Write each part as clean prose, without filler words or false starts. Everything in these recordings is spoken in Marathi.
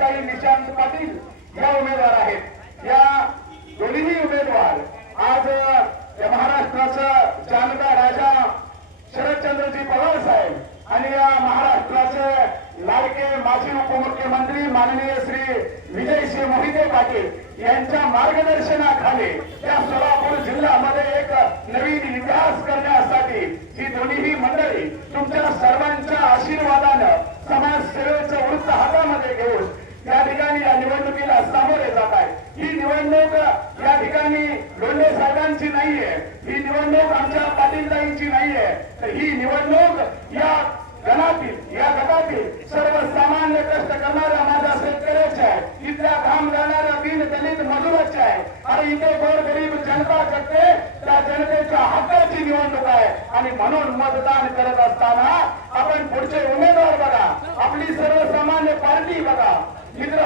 आनंदताई निशांत पाटील या उमेदवार आहेत। या दोन्ही उमेदवार आज या महाराष्ट्राचा जानता राजा शरदचंद्रजी पवार साहेब आणि या महाराष्ट्राचे लाडके माजी उपमुख्यमंत्री माननीय श्री विजयसिंह मोहिते पाटील यांच्या मार्गदर्शनाखाली या सोलापूर जिल्ह्यामध्ये एक नवीन इतिहास करण्यासाठी ही दोन्ही मंडळी तुमच्या सर्वांच्या आशीर्वादानं समाजसेवेचं वृत्त हातामध्ये घेऊन या ठिकाणी या निवडणुकीला सामोरे जात आहे। ही निवडणूक या ठिकाणी लोंढे साहेबांची नाहीये, ही निवडणूक आमच्या पाटीलताईंची नाहीये, तर ही निवडणूक या गणातील या गटातील सर्वसामान्य कष्ट करणाऱ्या माझ्या शेतकऱ्याच्या आहे, इथल्या काम करणाऱ्या दीन दलित मजुराच्या आहे आणि इथे गोरगरीब जनता जगते त्या जनतेच्या हक्काची निवडणूक आहे। आणि म्हणून मतदान करत असताना आपण पुढचे उमेदवार बघा, आपली सर्वसामान्य पार्टी बघा। मित्र,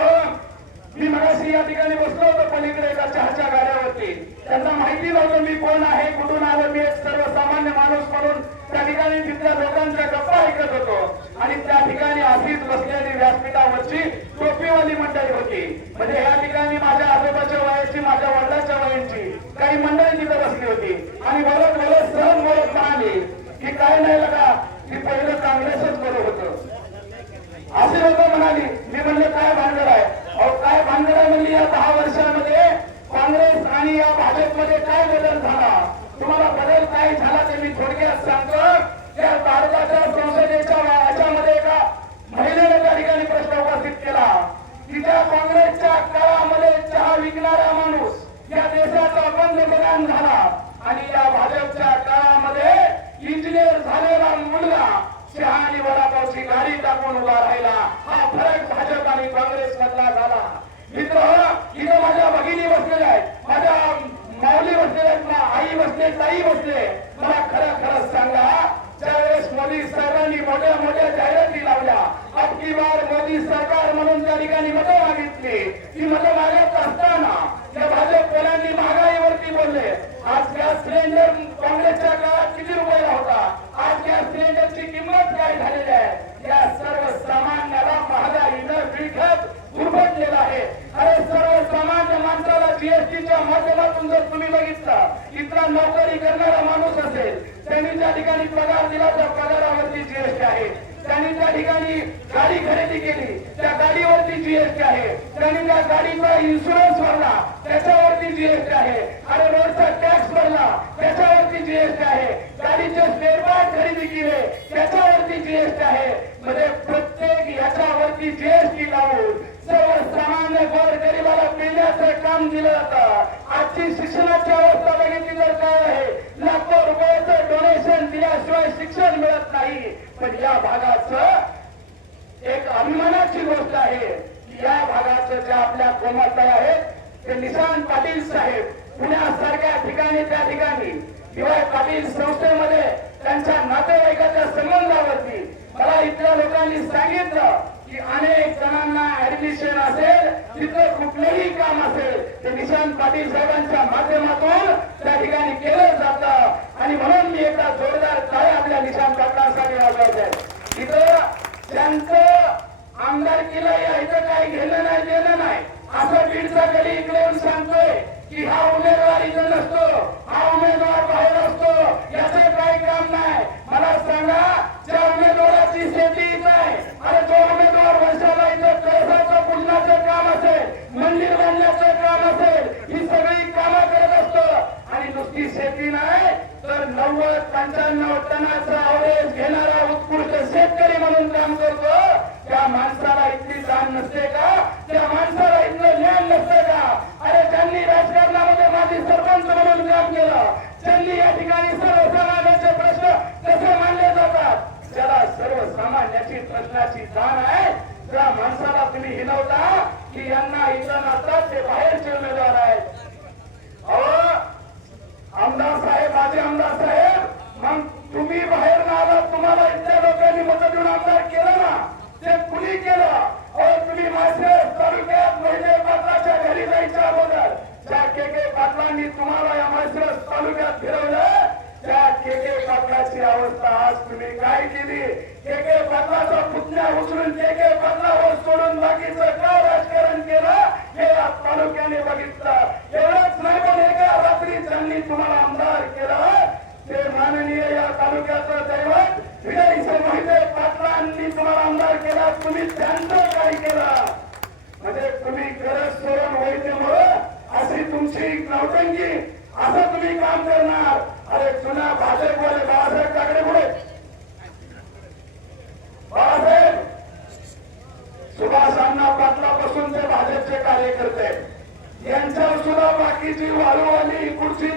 मी मगाशी या ठिकाणी बसलो होतो पलीकडे एका चहाच्या गाड्यावरती, त्यांना माहिती नव्हतं मी कोण आहे, कुठून आलो, मी एक सर्वसामान्य माणूस म्हणून त्या ठिकाणी तिथल्या लोकांच्या गप्पा ऐकत होतो आणि त्या ठिकाणी अशीच बसलेली व्यासपीठावरची टोपीवाली मंडळी होती। म्हणजे या ठिकाणी माझ्या आजोबाच्या वयाची, माझ्या वडिलांच्या वयाची काही मंडळी तिथे बसली होती आणि बोलत बोलत सहज बोलत म्हणाली की काय नाही लगा, की पहिलं काँग्रेसच बरं होतं असे लोक म्हणाली। मी म्हणले काय भानगड आहे? अहो काय भानगड आहे म्हणली, या 10 वर्षांमध्ये काँग्रेस आणि या भाजपमध्ये काय बदल झाला? तुम्हाला बदल काय झाला ते मी थोडक्यात सांगतो। या भारताच्या संसदेच्या याच्यामध्ये एका महिलेने त्या ठिकाणी प्रश्न उपस्थित केला की त्या काँग्रेसच्या काळामध्ये चहा विकणारा माणूस या देशाचा पंतप्रधान झाला आणि या भाजपच्या काळामध्ये इंजिनियर झालेला मुलगा चहा आणि वडापावची गाडी टाकून उभा राहिला। हा फरक भाजप आणि काँग्रेस मधला झाला। मित्र, इथं माझ्या भगिनी बसलेल्या आहेत, माझ्या माऊली बसलेल्या आहेत, आई बसले, ताई बसले। मला खरं खरं सांगा, ज्यावेळेस मोदी साहेबांनी मोठ्या मोठ्या जाहिराती लावल्या, अब की बार मोदी सरकार म्हणून त्या ठिकाणी मतं मागितली, ती मतं मागत असताना या भाजपवाल्यांनी महागाईवरती बोलले। आज गॅस सिलेंडर काँग्रेसच्या काळात किती रुपयाला होता, आज गॅस सिलेंडरची किंमत काय झालेली आहे? या सर्वसामान्याला महागाईनं विळखत गुरफटलेला आहे। अरे सर्वसामान्य माणसाला जीएसटीच्या माध्यमातून जर तुम्ही बघितलं, इथला नोकरी करणारा माणूस असेल, त्यांनी त्या ठिकाणी पगार दिला तर पगारावरती जीएसटी आहे, त्यांनी त्या ठिकाणी गाडी खरेदी केली त्या गाडीवरती जीएसटी आहे, त्यांनी त्या गाडीचा इन्शुरन्स भरला त्याच्यावरती जीएसटी आहे, अरे रोडचा टॅक्स भरला त्याच्यावरती जीएसटी आहे, गाडीचे स्पेअर पार्ट खरेदी केले त्याच्यावरती जीएसटी आहे। म्हणजे प्रत्येक याच्यावरती जीएसटी लावून सर्वसामान्य गोरगरिबाला पिण्याचं काम दिलं जातं। आजची शिक्षणाची अवस्था बघितली तर काय आहे, लाखो रुपयाचं डोनेशन दिल्याशिवाय शिक्षण मिळत नाही। पण या भागाचं एक अभिमानाची गोष्ट आहे की या भागाचं जे आपल्या कोमलताई आहेत ते निशांत पाटील साहेब पुण्यासारख्या ठिकाणी त्या ठिकाणी DY पाटील संस्थेमध्ये त्यांच्या नातेवाईकाच्या संबंधावरती मला इथल्या लोकांनी सांगितलं की अनेक जणांना ऍडमिशन असेल, तिथं कुठलेही काम असेल ते निशांत पाटील साहेबांच्या माध्यमातून त्या ठिकाणी केलं जातं। आणि म्हणून मी एकदा जोरदार टाळ्या आपल्या निशांत पाटलांसाठी वाजवायच्या। इथं ज्यांचं आमदारकीला या इथं काही घेणं नाही देणं नाही असं बीडचा गडी इकडे येऊन सांगतोय की हा उमेदवार इथं नसतो, हा उमेदवार बाहेर असतो, याचं काही काम नाही। मला सांगा, ज्या उमेदवाराची शेती इथं आहे, अरे जो उमेदवार वर्षाला इथं कळसाचं पूजनाचं काम असेल, मंदिर बांधण्याचं काम असेल, ही सगळी कामं करत असतो आणि नुसती शेती नाही तर 90-95 टनाचा अवरेज घेणारा उत्कृष्ट शेतकरी म्हणून काम करतो। त्या माणसाला इथली जाण नसते का? त्या माणसाला इथलं ज्ञान नसते का? अरे ज्यांनी राजकारणामध्ये माजी सरपंच म्हणून काम केलं, ज्यांनी या ठिकाणी सर्वसामान्यांचे प्रश्न कसे मानले जातात, ज्याला सर्वसामान्याची प्रश्नाची जाण आहे, त्या माणसाला तुम्ही हिनवता की यांना इथं नसतात, ते बाहेरचे उमेदवार आहेत। आमदार साहेब, माझे आमदार साहेब, मग तुम्ही बाहेर ना आलात, तुम्हाला इथल्या लोकांनी मतं देऊन आमदार केलं ना, ते कुणी केलं? तुम्ही माळशिरस तालुक्यात मोहिते पाटलाच्या घरी जायच्या अगोदर ज्या के पाटलांनी तुम्हाला या माळशिरस तालुक्यात फिरवलं, त्या के पाटलाची अवस्था आज तुम्ही काय केली? के पाटलाचा पुतण्या उचलून के पाटलावर सोडून बाकीचं काय अशी तुमची नौटंकी, असं तुम्ही काम करणार? अरे जुना भाजपवाले बाळासाहेब ठाकरे पुढे, बाळासाहेब सुभाष अण्णा पाटलापासून ते भाजपचे कार्यकर्ते, यांच्यावर सुद्धा बाकीची वाळूवाली पुढची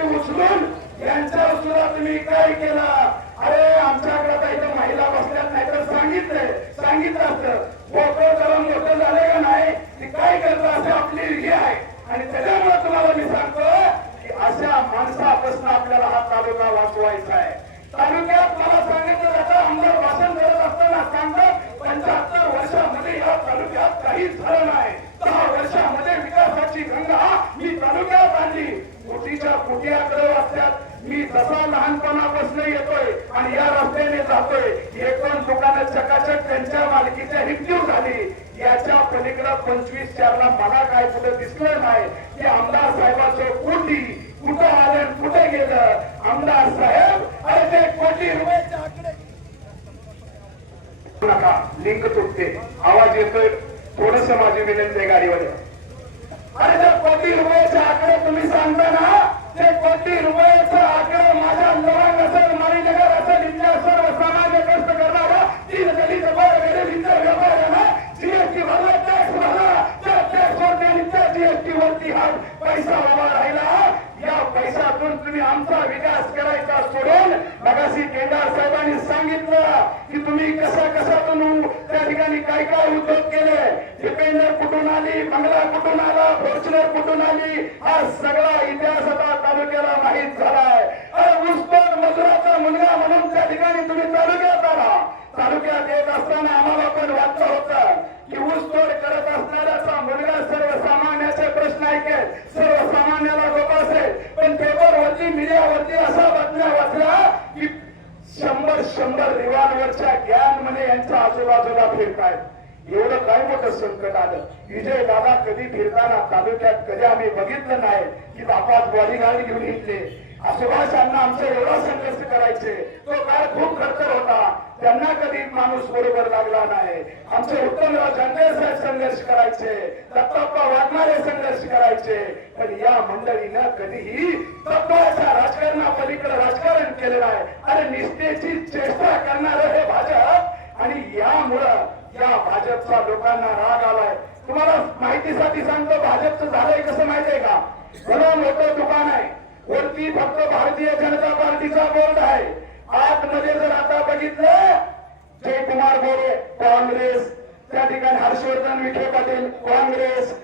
उचलून यांच्यावर सुद्धा तुम्ही काय केलं? अरे आमच्याकडे आता इथं महिला बसल्यात, नाही तर सांगितलं असतं मोकळं करून मोठं झाले का नाही ती काय करतं, असं आपली हे आहे. आणि त्याच्यामुळे तुम्हाला मी सांगतो की अशा माणसापासून आपल्याला हा तालुका वाचवायचा आहे. तालुक्यात मला सांगितलं जातं, आमदार भाषण करत असताना सांगतात 75 वर्षामध्ये या तालुक्यात काहीच झालं नाही, 10 वर्षामध्ये विकासाची गंगा मी तालुक्यात आणली. कोटीच्या कोटी आकडे वाचतात. मी जसा लहानपणापासून येतोय आणि या रस्त्याने जातोय, एकूण दुकानं चकाचक त्यांच्या मालकीच्या रिक्यू झाली. याच्या पलीकडे 25-4 ला मला काय कुठे दिसलं नाही की आमदार साहेबांचं कोटी कुठं आलं कुठे गेलं. आमदार साहेब अरे ते कोटी रुपयाचे आकडे नका, लिंक तुटते, आवाज येतोय, थोडस माझी विनंती आहे गाडीवर. अरे ते कोटी रुपयाचे आकडे तुम्ही सांगता ना, ते कोटी रुपयाचा आकडे माझ्या लवंग असेल, माळीनगर असेल, इथल्या सर्व सामान्य कष्ट करणारा 3 दलित वर्ग इतर व्यापाऱ्यांना जीएसटी भरला, टॅक्स भरला, त्या टॅक्स वरती आणि त्या जीएसटी वरती हा पैसा उभा राहिला. या पैशातून तुम्ही आमचा विकास करायचा सोडून मगाशी केदार साहेबांनी सांगितलं की तुम्ही कशातून त्या ठिकाणी काय काय उद्योग केले. डिपेंडर कुठून आली, बंगला कुठून आला, फॉर्च्युनर कुठून आली, हा सगळा इतिहास आता तालुक्याला माहीत झालाय. अरे ऊसतोड मजुराचा मुलगा म्हणून त्या ठिकाणी तुम्ही तालुक्यात आला. तालुक्यात येत असताना आम्हाला पण वाटलं होतं की ऊसतोड करत असणाऱ्याचा मुलगा सर्वसामान्याचे प्रश्न ऐकेल, सर्वसामान्याला जोपासेल. पण पेपरवरती मीडियावरती असा बातम्या वाचल्या की 100 रिव्हॉल्वरच्या गॅंग मध्ये यांच्या आजूबाजूला फिरतायत. एवढं काय मोठं संकट आलं. विजय दादा कधी फिरताना तालुक्यात कधी आम्ही बघितलं नाही की बापात बॉडीगार्ड घेऊन येतले. सुभाष अण्णा आमचा एवढा संघर्ष करायचे, तो काळ खूप खर्च होता, त्यांना कधी माणूस बरोबर लागला नाही. आमचे उत्तमराव जानकर साहेब संघर्ष करायचे, दत्तप्पा वाघमारे संघर्ष करायचे. पण या मंडळीनं कधीही तत्वाच्या राजकारणापलीकडे राजकारण केलेलं आहे. अरे निष्ठेची चेष्टा करणारं हे भाजप, आणि यामुळं या भाजपचा लोकांना राग आलाय. तुम्हाला माहितीसाठी सांगतो, भाजपचं झालंय कसं माहितीये का? भलं मोठं दुकान आहे, वरती फक्त भारतीय जनता पार्टीचा बोर्ड आहे. आतमध्ये जर आता बघितलं, जयकुमार गोरे काँग्रेस, त्या ठिकाणी हर्षवर्धन विखे पाटील काँग्रेस,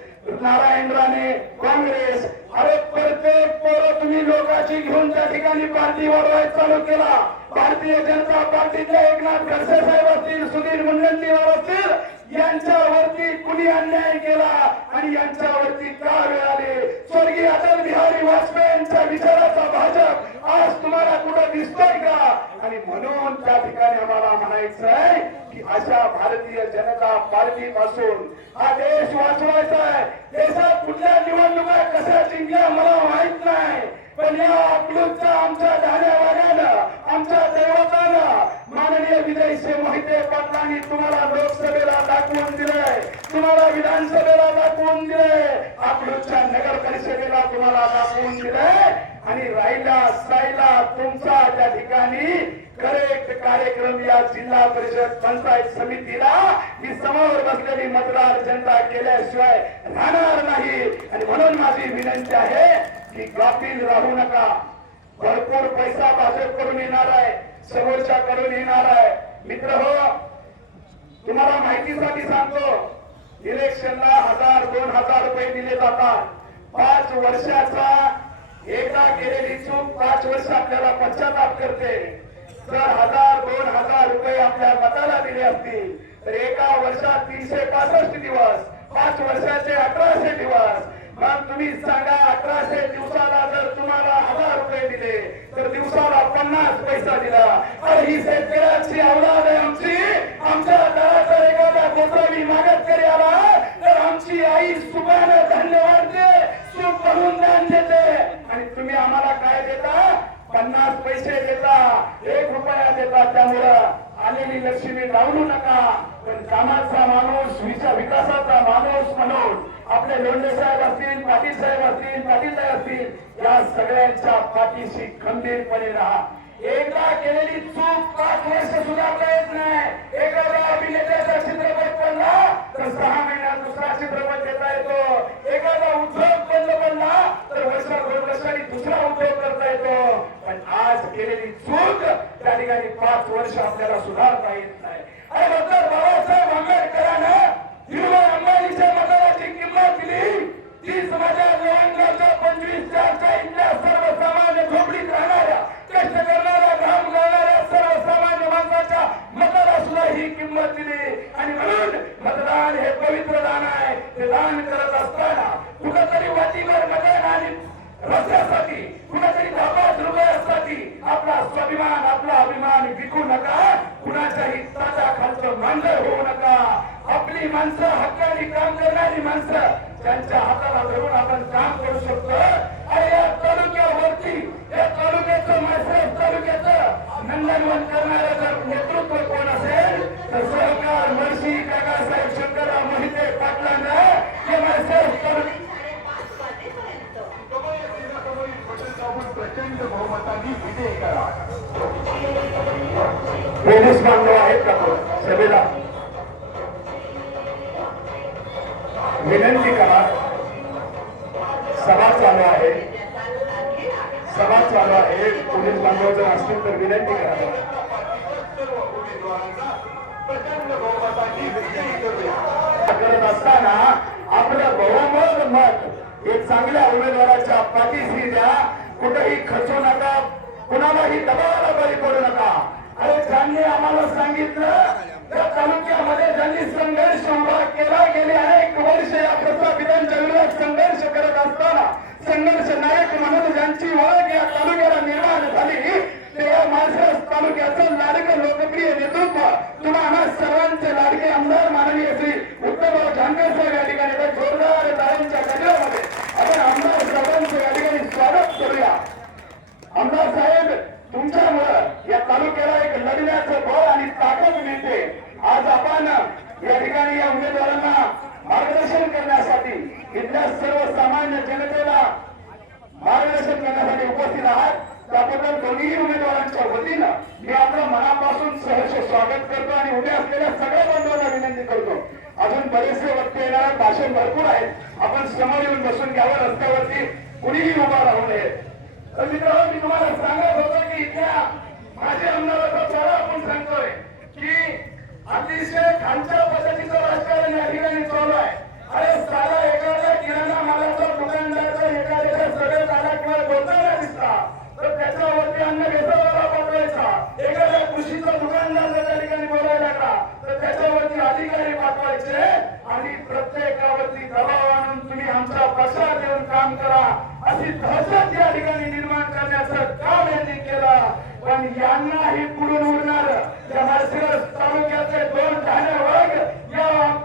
नारायण राणे काँग्रेस. अरे प्रत्येक पोरं तुम्ही लोकांची घेऊन त्या ठिकाणी पार्टी वाढवायला चालू केला. भारतीय जनता पार्टीचे एकनाथ खडसे साहेब असतील, सुधीर मुनगंटीवार असतील, यांच्यावरती कुणी अन्याय केला आणि यांच्यावरती का वेळ आले? स्वर्गीय अटल बिहारी वाजपेयींच्या विचाराचा भाजप आज तुम्हाला कुठं दिसतोय का? आणि म्हणून त्या ठिकाणी आम्हाला म्हणायचं आहे की अशा भारतीय जनता पार्टी पासून हा देश वाचवायचा आहे. देशात कुठल्या निवडणुका कशा जिंकल्या मला माहित नाही, पण या अकलूजच्या आमच्या धान्यावाल्यानं, आमच्या दैवतानं माननीय विजयसिंह मोहिते पाटलांनी तुम्हाला लोकसभेला दाखवून दिलंय, तुम्हाला विधानसभेला दाखवून दिलंय, अकलूजच्या नगर परिषदेला तुम्हाला दाखवून दिलंय. आणि राहिला तुमचा त्या ठिकाणी करेक्ट कार्यक्रम या जिल्हा परिषद पंचायत समितीला ही समोर बसलेली मतदार जनता केल्याशिवाय राहणार नाही. आणि म्हणून माझी विनंती आहे की गाफील राहू नका. भरपूर पैसा भाजपकडून येणार आहे, समोरच्या कडून येणार आहे. मित्र हो, तुम्हाला माहितीसाठी सांगतो, इलेक्शनला 1000-2000 रुपये दिले जातात. 5 वर्षाचा एकदा केलेली चूक 5 वर्ष आपल्याला पश्चाताप करते. जर 1000-2000 रुपये आपल्या मताला दिले असतील तर एका वर्षात 365 दिवस, 5 वर्षाचे 1800 दिवस. मग तुम्ही सांगा, 1800 दिवसाला जर तुम्हाला 1000 रुपये दिले तर दिवसाला 50 पैसा दिला. अरे ही शेतकऱ्याची अवलाद आहे आमची. आमच्या दराचा एखादा गोसावी मागत करी आला तर आमची आई सुखाने धन्यवाद दे, सुख भरून दान देते. आणि तुम्ही आम्हाला काय देता? 50 पैसे देता, 1 रुपया देता. त्यामुळं आलेली लक्ष्मी डावलू नका, पण कामाचा माणूस, विकासाचा माणूस म्हणून आपले लोंढे साहेब असतील, पाटील साहेब असतील, पाटील साहेब असतील, या सगळ्यांच्या पाठीशी खंबीरपणे राहा. एकदा केलेली चूक 5 वर्ष सुधारता येत नाही. एखादा अभिनेत्याचा चित्रपट पडला तर 6 महिन्यात दुसरा चित्रपट देता येतो. एखादा उद्योग बंद पडला तर दोन वर्षांनी दुसरा उद्योग करता येतो. पण आज केलेली चूक त्या ठिकाणी 5 वर्ष आपल्याला सुधारता येत नाही. आणि डॉक्टर बाबासाहेब आंबेडकरांना धीरूभाई अंबानीच्या मतदाराची किंमत दिली. ती माझ्या जवांगाच्या 25-4च्या इथल्या सर्वसामान्य झोपडीत राहणाऱ्या, कष्ट करणाऱ्या, घाम गाळणाऱ्या सर्वसामान्य माणसाच्या मताला सुद्धा ही किंमत दिली. आणि म्हणून मतदान हे पवित्र दान आहे. ते दान करत असताना कुठंतरी वाटीवर मतदान आणि रस्त्यासाठी, कुठंतरी 10-5 रुपयासाठी आपला स्वाभिमान, आपला अभिमान विकू नका. कुणाच्याही ताटाखालचं मांजर होऊ नका. आपली माणसं, हक्काने काम करणारी माणसं, त्यांच्या हाताला धरून आपण काम करू शकतो. आणि या तालुक्यावरती, या तालुक्याचं, माळशिरस तालुक्याचं नंदनवन करणारं जर नेतृत्व कोण असेल तर सहकार महर्षी काकासाहेब शंकरराव मोहिते पाटलांना हे माळशिरस तालुक्यात प्रचंड बहुमतांनी विजय करा. पोलीस बांधव आहेत का सभेला विनंती करा. सभा चालू आहे, सभा चालू आहे. पोलीस बांधव जर असतील तर विनंती करा. करत असताना आपलं बहुमत मत एक चांगल्या उमेदवाराच्या पाठीशी द्या. कुठेही खचू नका, कुणालाही दबावाला बळी पडू नका. अरे ज्यांनी आम्हाला सांगितलं त्या तालुक्यामध्ये ज्यांनी संघर्ष उभा केला, गेले अनेक वर्ष या प्रस्थापितांच्या विरोधात संघर्ष करत असताना संघर्ष नायक म्हणून ज्यांची ओळख या तालुक्याला निर्माण झाली ते या माळशिरस तालुक्याचं लाडकं लोकप्रिय नेतृत्व, तुम्हाला सर्वांचे लाडके आमदार माननीय श्री उत्तमराव जानकर साहेब या ठिकाणी जोरदार टाळ्यांच्या गजरामध्ये आपण आमदार साहेबांचं या ठिकाणी स्वागत करूया. आमदार साहेब, तुमच्यामुळं या तालुक्याला एक लढण्याचं बळ आणि ताकद मिळते. आज आपण या ठिकाणी या उमेदवारांना मार्गदर्शन करण्यासाठी, इथल्या सर्वसामान्य जनतेला मार्गदर्शन करण्यासाठी उपस्थित आहात. त्याबद्दल दोन्ही उमेदवारांच्या वतीनं मी आपलं मनापासून सहर्ष स्वागत करतो आणि उद्या असलेल्या सगळ्या बांधवांना विनंती करतो. अजून बरेचसे वक्ते येणार, भाषण भरपूर आहेत. आपण समोर येऊन बसून घ्यावं. रस्त्यावरती कुणीही उभा राहू नये. तर मित्रांनो, मी तुम्हाला सांगत होतो की इथल्या माझे आमदाराचा चेहरा आपण सांगतोय की अतिशय खालच्या पद्धतीचं राजकारण या ठिकाणी चालू आहे. अरे साधा एखाद्या किराणा मालाचा दुकानदाराचा एखाद्याच्या सगळ्यात आला किंवा बोलताना दिसला तर त्याच्यावरती अन्न भेसळवाला पाठवायचा. एखाद्या कृषीचा दुकानदार त्या ठिकाणी बोलायला लागला तर त्याच्यावरती अधिकारी पाठवायचे आणि प्रत्येकावरती दबाव आणून तुम्ही आमच्या पक्षात देऊन काम करा अशी दहशत या ठिकाणी निर्माण करण्याचं काम यांनी केलं. पण यांनाही पुढून उरणार या माळशिरस तालुक्याचे 2 ठाणे वर्ग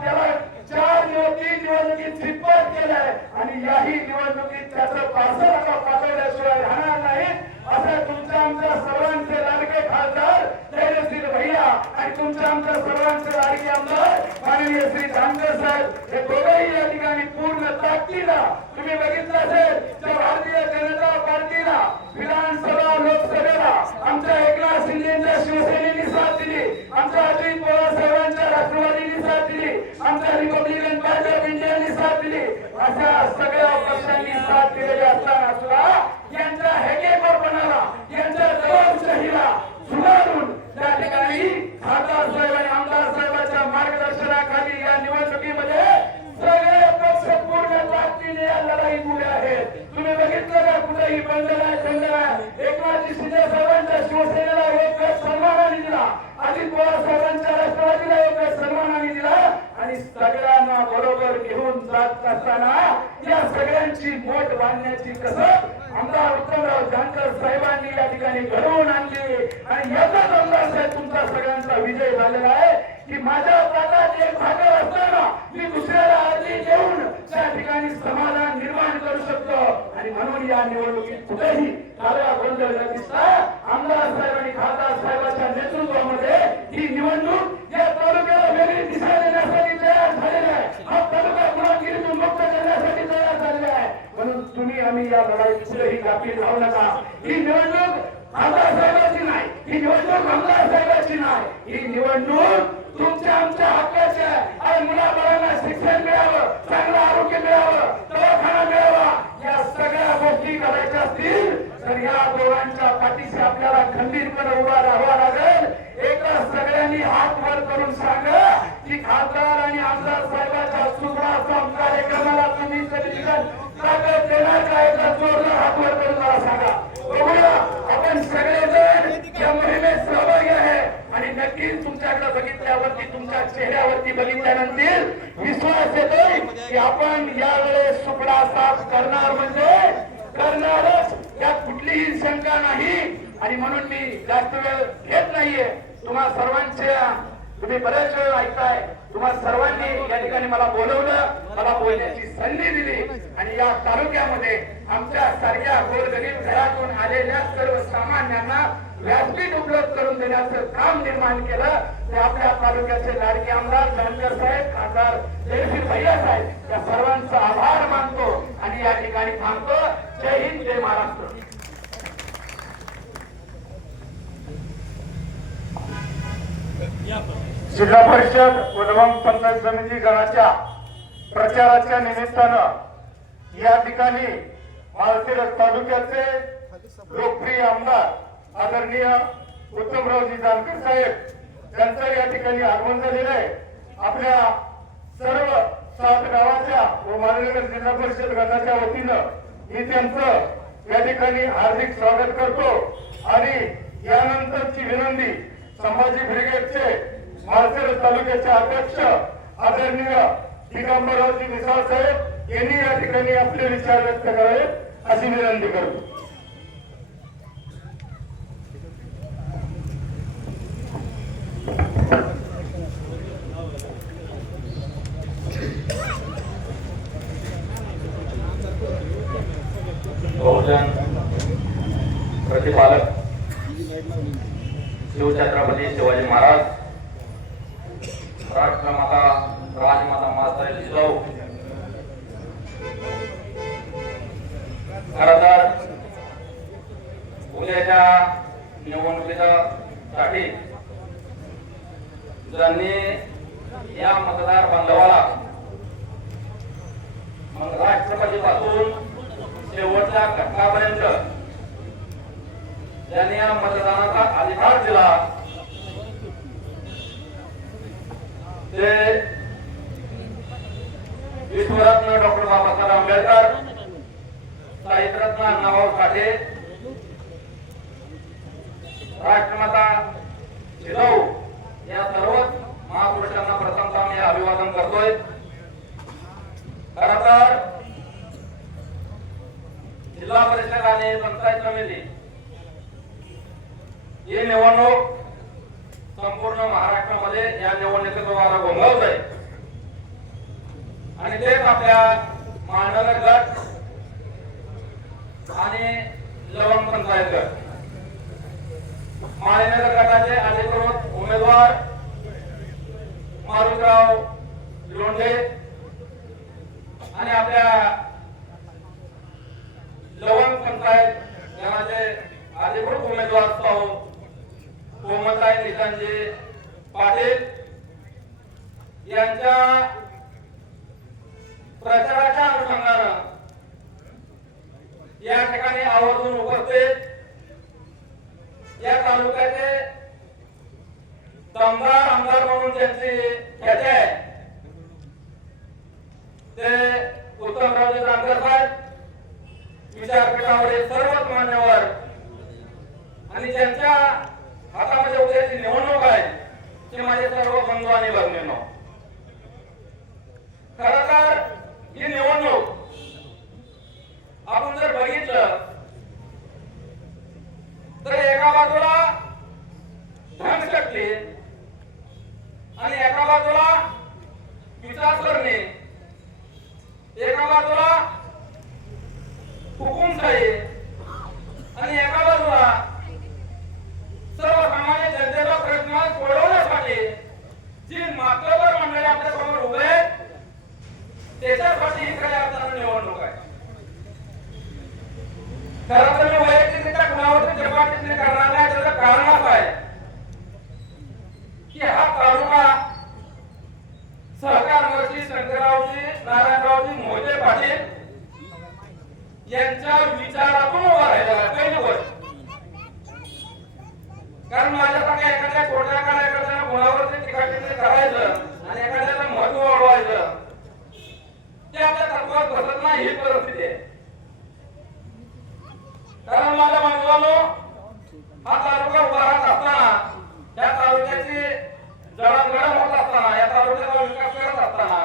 त्याला 4 निवडणुकीत फितपात केलाय आणि याही निवडणुकीत त्याचं पार्सल आता पाठवल्याशिवाय राहणार नाही. असं तुमच्या आमच्या सर्वांचे लाडके खासदार धैर्यशील भैया आणि तुमच्या आमच्या सर्वांचे लाडके आमदार माननीय श्री जानकर साहेब हे दोघेही या ठिकाणी पूर्ण ताकदीला तुम्ही बघितलं असेल तर भारतीय जनता पार्टीला विधानसभा लोकसभेला आमच्या एकनाथ शिंदेच्या शिवसेनेने साथ दिली, आमच्या अजित पवार साहेबांच्या राष्ट्रवादीने साथ दिली, आमच्या रिपब्लिकन पार्टी ऑफ इंडियाने साथ दिली. अशा सगळ्या पक्षांनी साथ दिलेली असताना सुद्धा यांच्या हेकेपणाला, यांच्या जबाबदारीला सुधारून त्या ठिकाणी खासदार साहेब आणि आमदार साहेबांच्या मार्गदर्शनाखाली या निवडणुकीमध्ये सगळे पक्ष पूर्ण ताकदीने या लढाईत उभे आहेत. तुम्ही बघितलं का कुठेही बंद नाही, खंड नाही. एकनाथ शिंदे साहेबांच्या शिवसेनेला योग्य सन्मानाने दिला, अजित पवार साहेबांच्या राष्ट्रवादीला योग्य सन्मानाने दिला आणि सगळ्यांना बरोबर घेऊन जात असताना या सगळ्यांची मोठ बांधण्याची कसर आमदार उत्तमराव जानकर साहेबांनी या ठिकाणी घडवून आणली. आणि याचाच आमदार साहेब तुमचा सगळ्यांचा विजय झालेला आहे की माझ्या ताटात एक भाकर असताना मी दुसऱ्याला आधी देऊन त्या ठिकाणी समाधान निर्माण करू शकतो. आणि म्हणून या निवडणुकीत कुठेही काळा गोंधळ न दिसता आमदार साहेब आणि खासदार साहेबांच्या नेतृत्वामध्ये ही निवडणूक या तालुक्याला वेगळी दिशा देण्यासाठी तयार झालेली आहे. हा तालुका गुलामगिरीतून मुक्त तुम्ही या लढाईत कुठेही गाफील राहू नका. ही निवडणूक आमदार साहेबांची नाही, ही निवडणूक आमदार साहेबांची नाही, ही निवडणूक तुमच्या आमच्या हक्काच्या आणि मुलाबाळांना शिक्षण मिळावं, चांगलं आरोग्य मिळावं, दवाखाना मिळावा, या सगळ्या गोष्टी करायच्या असतील तर या दोघांच्या पाठीशी आपल्याला खंबीरपणे उभा राहावं लागेल. एकदा सगळ्यांनी हात वर करून सांगा की खासदार आणि आमदार साहेबांच्या सुप्रभात कार्यक्रमाला तुम्ही ताकद देणार का? एकदा जोरदार हात वर करून मला सांगा. बघूया आपण सगळेजण या मोहिमेत सहभागी आहे आणि नक्कीच तुमच्याकडे बघितल्यावरती, तुमच्या चेहऱ्यावरती बघितल्यानंतर विश्वास येतोय की आपण यावेळेस सुपडा साफ करणार म्हणजे करणारच, यात कुठलीही शंका नाही. आणि म्हणून मी जास्त वेळ घेत नाहीये. तुम्हा सर्वांच्या, तुम्ही बरेच वेळ ऐकताय, तुम्हा सर्वांनी या ठिकाणी मला बोलवलं, मला बोलण्याची संधी दिली आणि या तालुक्यामध्ये आमच्या सारख्या गोरगरीब घरातून आलेल्या सर्वसामान्यांना व्यासपीठ उपलब्ध करून देण्याचं काम निर्माण केलं. ते आपल्या तालुक्याचे लाडके आमदार धनकर साहेब, खासदार जयश्री भैया साहेब, या सर्वांचा आभार मानतो आणि या ठिकाणी थांबतो. जय हिंद, जय महाराष्ट्र. जिल्हा परिषद व नवम पंचायत समिती गणाच्या प्रचाराच्या निमित्तानं या ठिकाणी माळशिरस तालुक्याचे लोकप्रिय आमदार आदरणीय उत्तमरावजी जानकर साहेब यांचं या ठिकाणी आगमन झालेलं आहे. आपल्या सर्व 7 गावाच्या व माळशिरस जिल्हा परिषद गणाच्या वतीनं मी त्यांचं या ठिकाणी हार्दिक स्वागत करतो आणि यानंतरची विनंती संभाजी ब्रिगेडचे माळशिरस तालुक्याचे अध्यक्ष आदरणीय दिगंबररावजी मिसाळ साहेब यांनी या ठिकाणी आपले विचार व्यक्त करावेत अशी विनंती करतो. बहुजन प्रतिपालक शिवछत्रपती शिवाजी महाराज, राष्ट्रमाता राजमाता माताजी जिजाऊ, खरं तर उद्याच्या निवडणुकीसाठी ज्यांनी या मतदार बांधवाला मग राष्ट्रपती पासून शेवटच्या घटकापर्यंत ज्यांनी या मतदानाचा अधिकार दिला ते विश्वरत्न डॉक्टर बाबासाहेब आंबेडकर, साहित्यरत्न अण्णाभाऊ साठे, राष्ट्रमाता जिजाऊ या सर्वच महापुरुषांना प्रथमतः मी अभिवादन करतोय. खरं तर जिल्हा परिषद आणि पंचायत समिती ही निवडणूक संपूर्ण महाराष्ट्रामध्ये या निवडणुकीचा वारा घोंघावत आहे आणि तेच आपल्या महानगर गट आणि लवंग पंचायत गट, महानगर गटाचे अधिकृत उमेदवार मारुतराव लोंढे आणि आपल्या लवंग पंचायत गणाचे अधिकृत उमेदवार सौ कोमलताई निशांजी पाटील यांच्या प्रचाराच्या अनुषंगानं या ठिकाणी आवर्जून उपस्थित या तालुक्याचे दमदार आमदार म्हणून त्यांची ख्याती आहे ते उत्तमरावजी जानकर साहेब, विचारपीठावरील सर्वच मान्यवर आणि ज्यांच्या हातामध्ये उद्याची निवडणूक आहे ते माझे सर्व बंधू आणि भगिनींनो. खरं तर ही निवडणूक आपण जर बघितलं तर एका बाजूला धनशक्ती आणि एका बाजूला विचारसरणी, एका बाजूला हुकुमशाही आणि एका बाजूला सर्वसामान्य जनतेचा प्रश्न सोडवण्यासाठी जी मातबर मंडळी आपल्या समोर उभे आहेत खरं तर मी वैयक्तिकरित्या कुणावरती टीका टिप्पणी करणार नाही. त्याचं कारण असं आहे की हा तालुका सहकार मंत्री शंकररावजी नारायणरावजी मोहिते पाटील यांच्या विचारातून उभा राहिलेला आहे. पहिली गोष्ट, कारण माझ्यासारख्या एखाद्या छोट्या कार्यकर्त्याला गुणावरती टीका टिप्पणी करायचं आणि एखाद्याला महत्व वाढवायचं ते आपल्या तत्वात बसत नाही, ही परिस्थिती आहे. कारण माझ्या बांधवांनो, हा तालुका उभा राहत असताना, त्या तालुक्याची जडणघडण होत असताना, या तालुक्याचा विकास करत असताना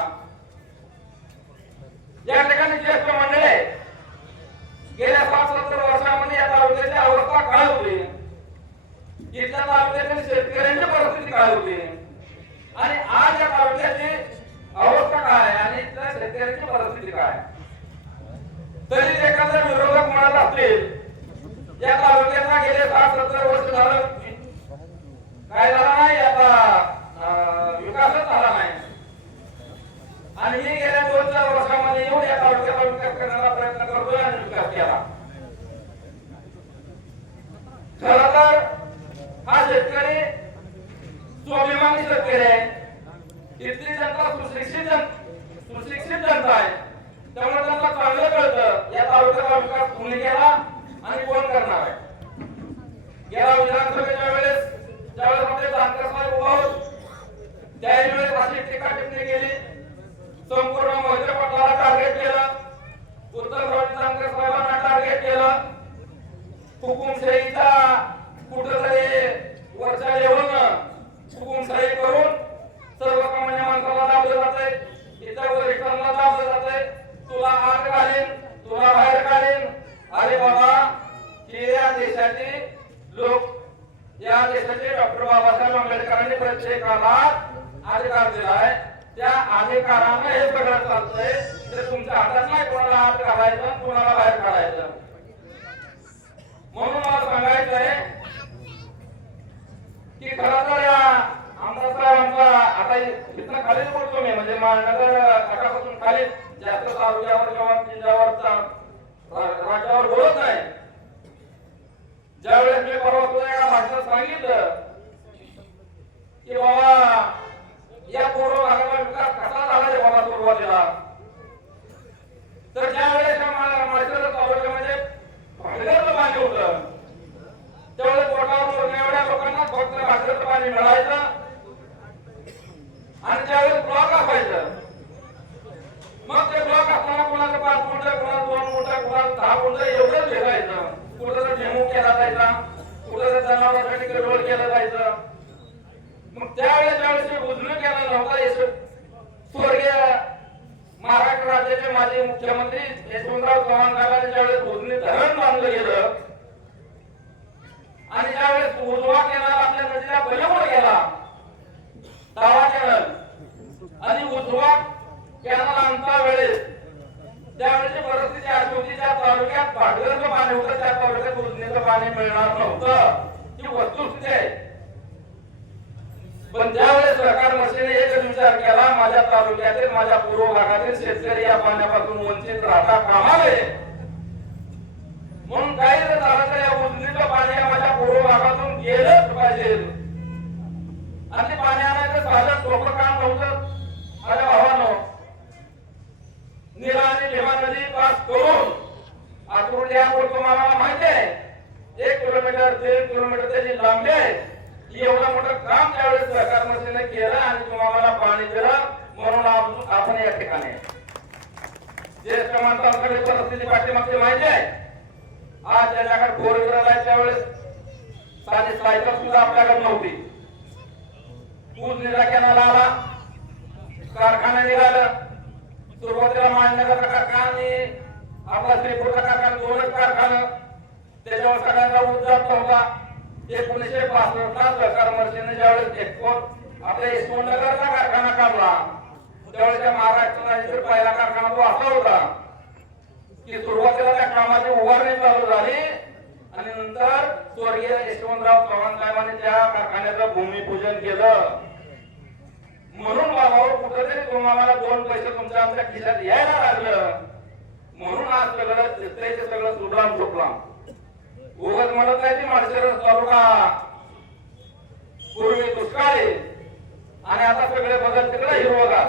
या ठिकाणी ज्येष्ठ मंडळी गेल्या 60-70 वर्षांमध्ये या तालुक्याची अवस्था काय होती, इथल्या तालुक्यातील शेतकऱ्यांची परिस्थिती काय होती आणि आज या तालुक्याची अवस्था काय आणि इथल्या शेतकऱ्यांची परिस्थिती काय. तरी एखादा विरोधक म्हणत असतील या तालुक्याचा गेले 60-70 वर्ष झालं काय झाला नाही, आता विकासच झाला नाही आणि मी गेल्या 2-4 वर्षांमध्ये येऊन या तालुक्याचा विकास करण्याचा प्रयत्न करतोय आणि विकास केला. खरं तर हा शेतकरी स्वाभिमानी शेतकरी आहे. इथली जनता सुशिक्षित जनता आहे. त्यामुळे त्यांना चांगलं कळतं या तालुक्याचा विकास कोणी केला आणि कोण करणार आहे. गेल्या विधानसभेच्या वेळेस ज्यावेळेस आपले जानकर साहेब उभा होते त्यावेळेस अशी टीका टिप्पणी केली, संपूर्ण मोहिते पाटलाला टार्गेट केलं, उत्तररावजी जानकर साहेबांना टार्गेट केलं, हुकुमशाहीचा कुठेतरी वरच्या लेवलनं हुकुमशाही करून सर्वसामान्य माणसाला दाबलं जातंय, इतर वरिष्ठांना दाबलं जातंय, तुला आत घालीन, तुला बाहेर काढीन. अरे बाबा, हे या देशाचे लोक, या देशाचे डॉक्टर बाबासाहेब आंबेडकरांनी प्रत्येकाला अधिकार दिलाय. त्या अधिकारानं हे सगळं चालतंय. ते तुमच्या हातात नाही कोणाला आत घालायचं, कोणाला बाहेर काढायचं. म्हणून मला सांगायचं आहे की खरं तर या आमदार साहेबांचा आता इथनं खालीच बोलतो मी, म्हणजे महानगर घाटापासून खाली जास्त तालुक्यावर किंवा जिल्ह्यावर राज्यावर बोलत नाही. ज्यावेळेस मी परवा तुला एका भाषणात सांगितलं की बाबा या पूर्व भागाचा विकास कसा झाला रे बाबा सुरुवातीला, तर ज्यावेळेस माळशिरस तालुक्यामध्ये भागीरथी पाणी होतं त्यावेळेस पोटावर मोजण्या एवढ्या लोकांना फक्त भागीरथी पाणी मिळायचं आणि त्यावेळेस ब्लॉक असायचं. मग ते ब्लॉक असताना कोणाला 5 गुंठ, कोणाला 2 गुंठ, कोणाला 10 गुंठ एवढंच भेटायचं. कुठं तर डेमो केला जायचा, कुठं तर जनावरांसाठी रोड केलं जायचं. मग त्यावेळेस ज्यावेळेस उजनी केला नव्हता, स्वर्गीय महाराष्ट्र राज्याचे माजी मुख्यमंत्री यशवंतराव चव्हाण साहेबांनी ज्यावेळेस उजनी धरण बांधलं गेलं आणि ज्यावेळेस उजवा केला आपल्या नदीला बलवून गेला दावा कॅनल आणि उजवा कॅनल आणता वेळेस त्यावेळेची परिस्थिती अशी होती, त्या तालुक्यात भागीरथी पाणी होतं, त्या तालुक्यात उजनीचं पाणी मिळणार नव्हतं, ही वस्तुस्थिती आहे. पण त्यावेळेस सरकार मशीने एकच विचार केला, माझ्या तालुक्यातील, माझ्या पूर्व भागातील शेतकरी या पाण्यापासून वंचित राहता कामा नये. म्हणून काही जर झालं तर या उजनीचं पाणी या माझ्या पूर्व भागातून गेलंच पाहिजे. आणि ते पाणी आणायचं साधं सोपं काम नव्हतं. माझ्या भावांनो, नीरा आणि भीमा नदी पास करून आतूर या तुम्हाला माहिती आहे 1 किलोमीटर 3 किलोमीटर त्याची लांबी आहे. एवढं मोठं काम त्यावेळेस सरकार मशीने केलं आणि तुम्हाला पाणी दिलं. म्हणून आपण या ठिकाणी ज्येष्ठ माणसांकडे परिस्थिती पाठीमागची माहिती आहे. आज ज्याच्याकडे 4 व्हीलर आहे त्यावेळेस साधी सायकल सुद्धा आपल्याकडे नव्हती. ऊस निरा कॅनल आला, कारखाना निघालं. सुरुवातीला माननगरचा कारखाना आणि आपला श्रीपूरचा कारखाना, 2च कारखाना, त्याच्यावर सगळ्यांचा ऊस जात होता. 1965 सरकार मर्जीने ज्यावेळेस आपल्या यशवंतनगरचा कारखाना काढला त्यावेळेस त्या महाराष्ट्राचा पहिला कारखाना तो असा होता की सुरुवातीला त्या कामाची उभारणी चालू झाली आणि नंतर स्वर्गीय यशवंतराव चव्हाण साहेबांनी त्या कारखान्याचं भूमिपूजन केलं. म्हणून बाबावर कुठेतरी तुम्हाला 2 पैसे तुमच्या आमच्या खिशात यायला लागलं. म्हणून आज सगळं शेतकऱ्याचं सगळं सुभ्राम सुफलाम. उगाच म्हणत नाही ती माळशिरस तालुका पूर्वी दुष्काळी आणि आता सगळे बदल तिकडे हिरवगार.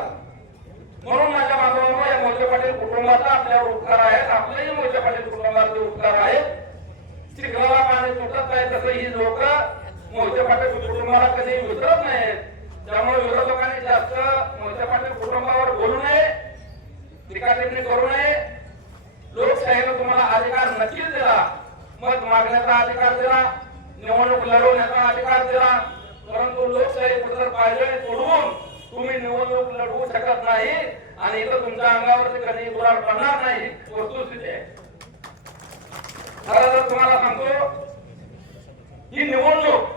म्हणून माझ्या बांधवांनो, या मोहिते पाटील कुटुंबाचा आपल्यावर उपकार आहेत, आपलेही मोहिते पाटील कुटुंबाचे उपकार आहेत. चिखलाला पाणी सुटत नाही तसं ही लोक मोहिते पाटील कुटुंबाला कधी विसरत नाहीत. त्यामुळे विरोधकांनी जास्त मोहिते पाटील कुटुंबावर बोलू नये, टीका टिप्पणी करू नये. लोकशाहीने तुम्हाला अधिकार नक्कीच दिला, मत मागण्याचा अधिकार दिला, निवडणूक लढवण्याचा अधिकार दिला, परंतु लोकशाही कुठे पाहिजे सोडून तुम्ही निवडणूक लढवू शकत नाही आणि इथं तुमच्या अंगावरती कधी गुलाल पडणार नाही. वस्तुस्थिती आहे. खरं तर तुम्हाला सांगतो, ही निवडणूक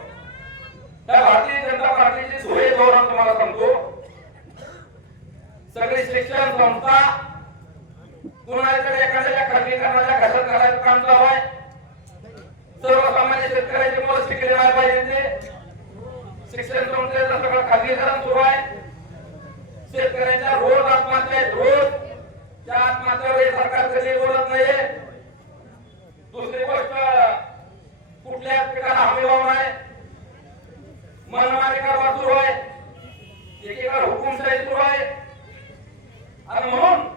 त्या भारतीय जनता पार्टीची सोय धोरण तुम्हाला सांगतो. सगळी शिक्षण संस्था कुणाकडे एखाद्या खाजगीकरणाच्या घशात घालायचं काम चालू आहे. सर्वसामान्य शेतकऱ्याची मुलं शिकले नाही पाहिजे ते शिक्षण संस्थेचं सगळं खाजगीकरण सुरू आहे. शेतकऱ्यांच्या रोज आत्महत्या आहेत, रोज त्या आत्महत्यावर हे सरकार कधी बोलत नाहीये. दुसरी गोष्ट, कुठल्या पिकाला हमी भाव नाही, मनमानी कारभार सुरू आहे, एकीकडे हुकुमशाही सुरू आहे. आणि म्हणून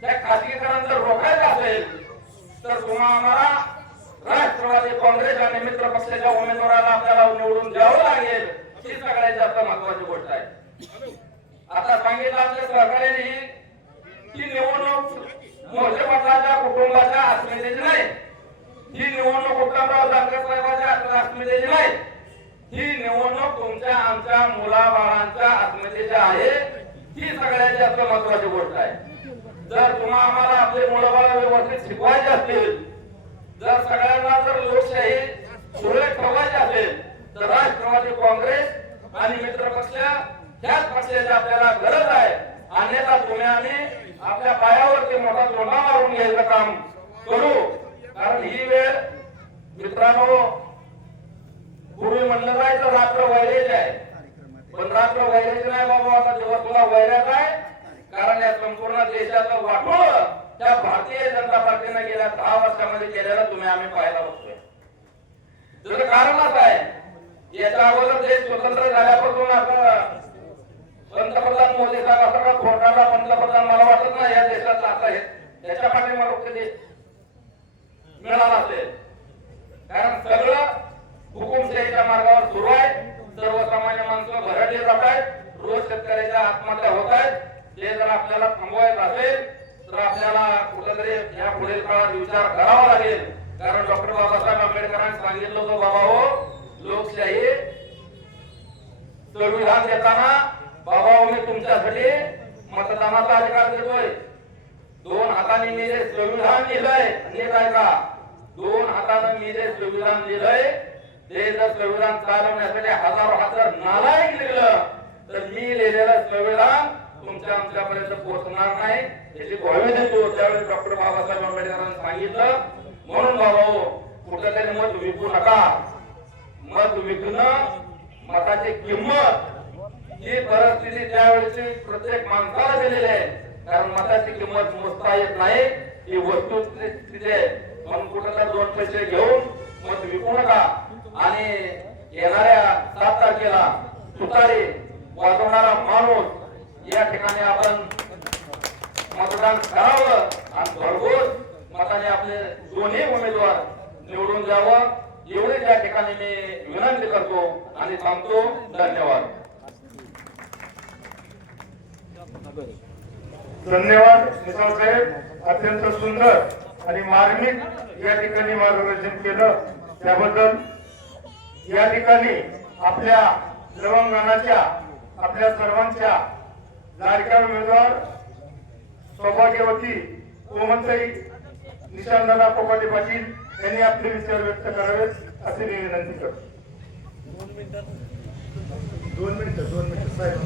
त्या खाजगीकरण जर रोखायचं असेल तर तुम्हाला आम्हाला राष्ट्रवादी काँग्रेस आणि मित्र पक्षाच्या उमेदवाराला आपल्याला निवडून द्यावं लागेल. ही सगळ्यात जास्त महत्वाची गोष्ट आहे. आता सांगितलं आपल्या सरकारने ही निवडणूक मोहिते पाटलाच्या कुटुंबाच्या अस्मितेची नाही, ही निवडणूक उत्तमराव जानकर साहेबांच्या अस्मितेची नाही, ही निवडणूक तुमच्या आमच्या मुलाबाळांच्या अस्मितेची आहे. ही सगळ्यात जास्त महत्वाची गोष्ट आहे. जर तुम्हाला आम्हाला आपले मुलाबाळ व्यवस्थित शिकवायचे असतील, जर सगळ्यांना जर लोकशाही सुरळीत ठेवायची असेल तर राष्ट्रवादी काँग्रेस आणि मित्र पक्ष त्याच पक्षाची आपल्याला गरज आहे. अन्यथा तुम्ही आम्ही आपल्या पायावरती मोठा तोंडा मारून घ्यायचं काम करू. कारण ही वेळ मित्रांनो, पूर्वी म्हणलं जायचं रात्र वैरेची आहे, पण रात्र वैरेची नाही बाबा, आता दिवस तुला वैराचा आहे. कारण या संपूर्ण देशाचं वाटोळ त्या भारतीय जनता पार्टीने गेल्या 10 वर्षामध्ये केलेलं तुम्ही आम्ही पाहायला बघतोय. त्याचं कारण असं आहे, याच्या अगोदर देश स्वतंत्र झाल्यापासून आपण पंतप्रधान मोदी साहेब असं का खोटाला पंतप्रधान मला वाटत नाही या देशाचा आता आहे त्याच्या पाठीमागे कधी मिळाला असेल. कारण सगळं हुकुमशाहीच्या मार्गावर सुरू आहे. सर्वसामान्य माणसं भरडली जात आहेत, रोज शेतकऱ्याच्या आत्महत्या होत आहेत. ते जर आपल्याला थांबवायचं असेल तर आपल्याला कुठेतरी या पुढील काळात विचार करावा लागेल. कारण डॉक्टर बाबासाहेब आंबेडकरांनी सांगितलं होतं, बाबा हो, लोकशाही संविधान देताना बाबा मी तुमच्यासाठी मतदानाचा अधिकार देतोय. 2 हातांनी मी जे संविधान लिहिलंय, नीट ऐका, 2 हाताने मी जे संविधान लिहिलंय ते जर संविधान चालवण्यासाठी हजारो हजार नालायक लिहिलं तर मी लिहिलेलं संविधान तुमच्या आमच्यापर्यंत पोहोचणार नाही याची ग्वाही देतो. त्यावेळी डॉक्टर बाबासाहेब आंबेडकरांनी सांगितलं. म्हणून बाबा हो, कुठेतरी मत विकू नका. मत विकणं, मताची किंमत ही परिस्थिती त्यावेळेची प्रत्येक माणसाला दिलेली आहे. कारण मताची किंमत मोजता येत नाही, ही वस्तुस्थिती आहे. म्हणून कुठेतरी 2 पैसे घेऊन मत विकू नका. आणि येणाऱ्या 7 तारखेला तुतारी वाजवणारा माणूस या ठिकाणी आपण मतदान करावं आणि भरघोस मताने आपले दोन्ही उमेदवार निवडून द्यावं एवढे या ठिकाणी मी विनंती करतो आणि थांबतो. धन्यवाद. धन्यवाद निजाम साहेब, अत्यंत सुंदर आणि मार्मिक या ठिकाणी मार्गदर्शन केलं त्याबद्दल. या ठिकाणी आपल्या लवंगणाच्या आपल्या सर्वांच्या लाडक्या उमेदवार सौभाग्यवती कोमलताई निशांतदादा पोकाटे पाटील यांनी आपले विचार व्यक्त करावेत असे मी विनंती करतो. 2 मिनिटं साहेब.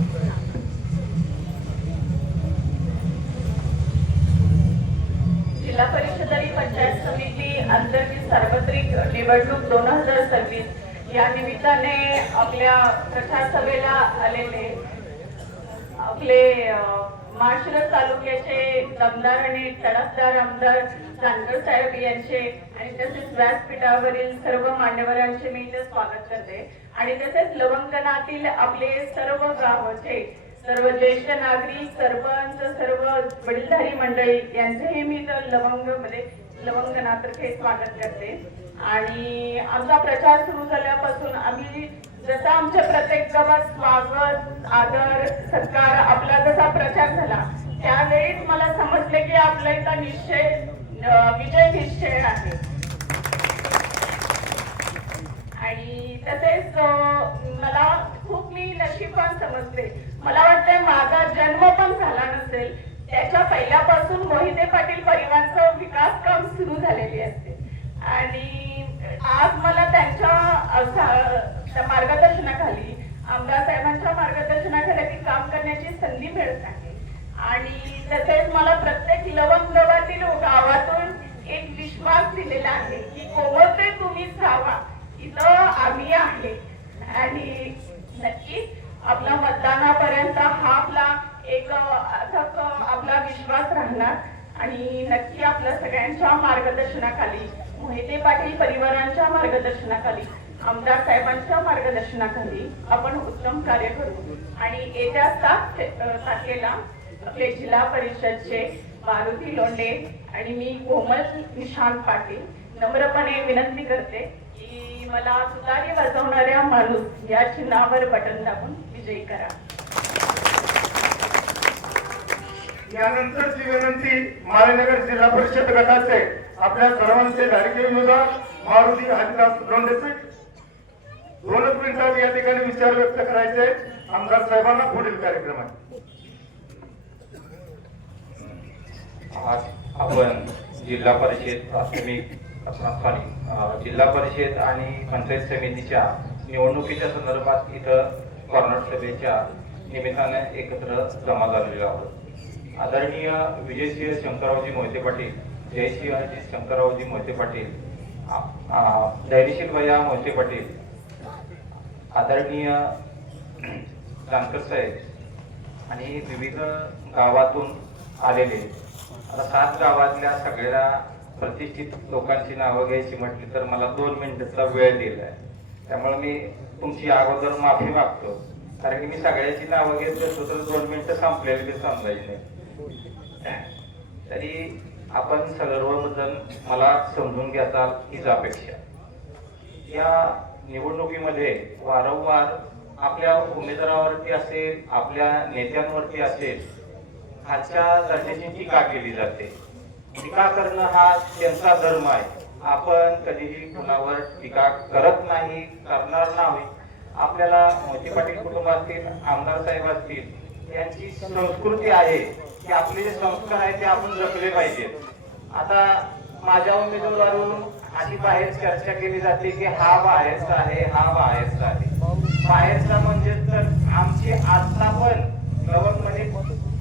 जिल्हा परिषद आणि पंचायत समिती अंतर्गत सार्वत्रिक निवडणूक 2026 या निमित्ताने आपल्या प्रचार सभेला आलेले आपले माळशिरस तालुक्याचे दमदार आणि तडफदार आमदार जानकर साहेब यांचे आणि तसेच व्यासपीठावरील सर्व मान्यवरांचे मी इथे स्वागत करते आणि तसेच लवंगणातील आपले सर्व गावचे सर्व ज्येष्ठ नागरिक सरपंच सर्व वडीलधारी मंडळी यांचेही मी इथं लवंगणातर्फे स्वागत करते आणि आमचा प्रचार सुरू झाल्यापासून आम्ही जसा आमच्या प्रत्येक गावात स्वागत आदर सत्कार आपला जसा प्रचार झाला त्यावेळीच मला समजले की आपला इथं विजय निश्चय आहे आणि तसेच मला खूप मी नशीबवान समजते मला वाटतंय माझा जन्म पण झाला नसेल त्याच्या पहिल्यापासून मोहिते पाटील परिवाराचं विकास काम सुरू झालेली असते आणि आज मला त्यांच्या मार्गदर्शनाखाली आमदार साहेबांच्या मार्गदर्शनाखाली काम करण्याची संधी मिळत आहे आणि तसेच मला प्रत्येक लवंगगावातील गावातून एक विश्वास दिलेला आहे की कोमलते तुम्हीच राहावा इथं आम्ही आहे आणि नक्कीच आपला मतदानापर्यंत हा आपला एक अथक आपला विश्वास राहणार आणि नक्की आपल्या सगळ्यांच्या मार्गदर्शनाखाली मोहिते पाटील परिवारांच्या मार्गदर्शनाखाली आमदार साहेबांच्या मार्गदर्शनाखाली आपण उत्तम कार्य करू आणि येत्या 7 तारखेला आपले जिल्हा परिषदचे मारुती लोंढे आणि मी कोमल निशांत पाटील नम्रपणे विनंती करते की मला तुतारी वाजवणाऱ्या माणूस या चिन्हावर बटन दाबून विजयी करा. यानंतरची विनंती माळीनगर जिल्हा परिषद गटाचे आपल्या सर्वांचे लाडके उमेदवार मारुती हरिदास लोंढे 2 मिनिटात या ठिकाणी विचार व्यक्त करायचे आमदार साहेबांना पुढील कार्यक्रम आहे. आज आपण जिल्हा परिषद प्राथमिक जिल्हा परिषद आणि पंचायत समितीच्या निवडणुकीच्या संदर्भात इथं कॉर्नर सभेच्या निमित्ताने एकत्र जमा झालेलो आहोत. आदरणीय विजयसिंह शंकररावजी मोहिते पाटील जयसिंहजी शंकररावजी मोहिते पाटील धैर्यशील भैया मोहिते पाटील आदरणीय जानकर साहेब आणि विविध गावातून आलेले आता 7 गावातल्या सगळ्या प्रतिष्ठित लोकांची नावं घ्यायची म्हटली तर मला 2 मिनिटाचा वेळ दिलाय त्यामुळे मी तुमची अगोदर माफी मागतो कारण की मी सगळ्याची नावं घेत असतो तर 2 मिनिटं संपलेली समजायची नाही तरी आपण सर्वजण मला समजून घ्याल हीच अपेक्षा. या निवडणुकीमध्ये वारंवार आपल्या उमेदवारावरती असेल आपल्या नेत्यांवरती असेल खालच्या दर्जाची टीका केली जाते. टीका करणं हा त्यांचा धर्म आहे. आपण कधीही कुणावर टीका करत नाही करणार नाही. आपल्याला मोहिते पाटील कुटुंब असतील आमदार साहेब असतील यांची संस्कृती आहे की आपले जे संस्कार आहेत ते आपण जपले पाहिजेत. आता माझ्या उमेदवारावरून अशी बाहेर चर्चा केली जाते की हा बाहेरचा आहे हा बाहेरचा आहे. बाहेरचा म्हणजे तर आमची आता पण लवंगमध्ये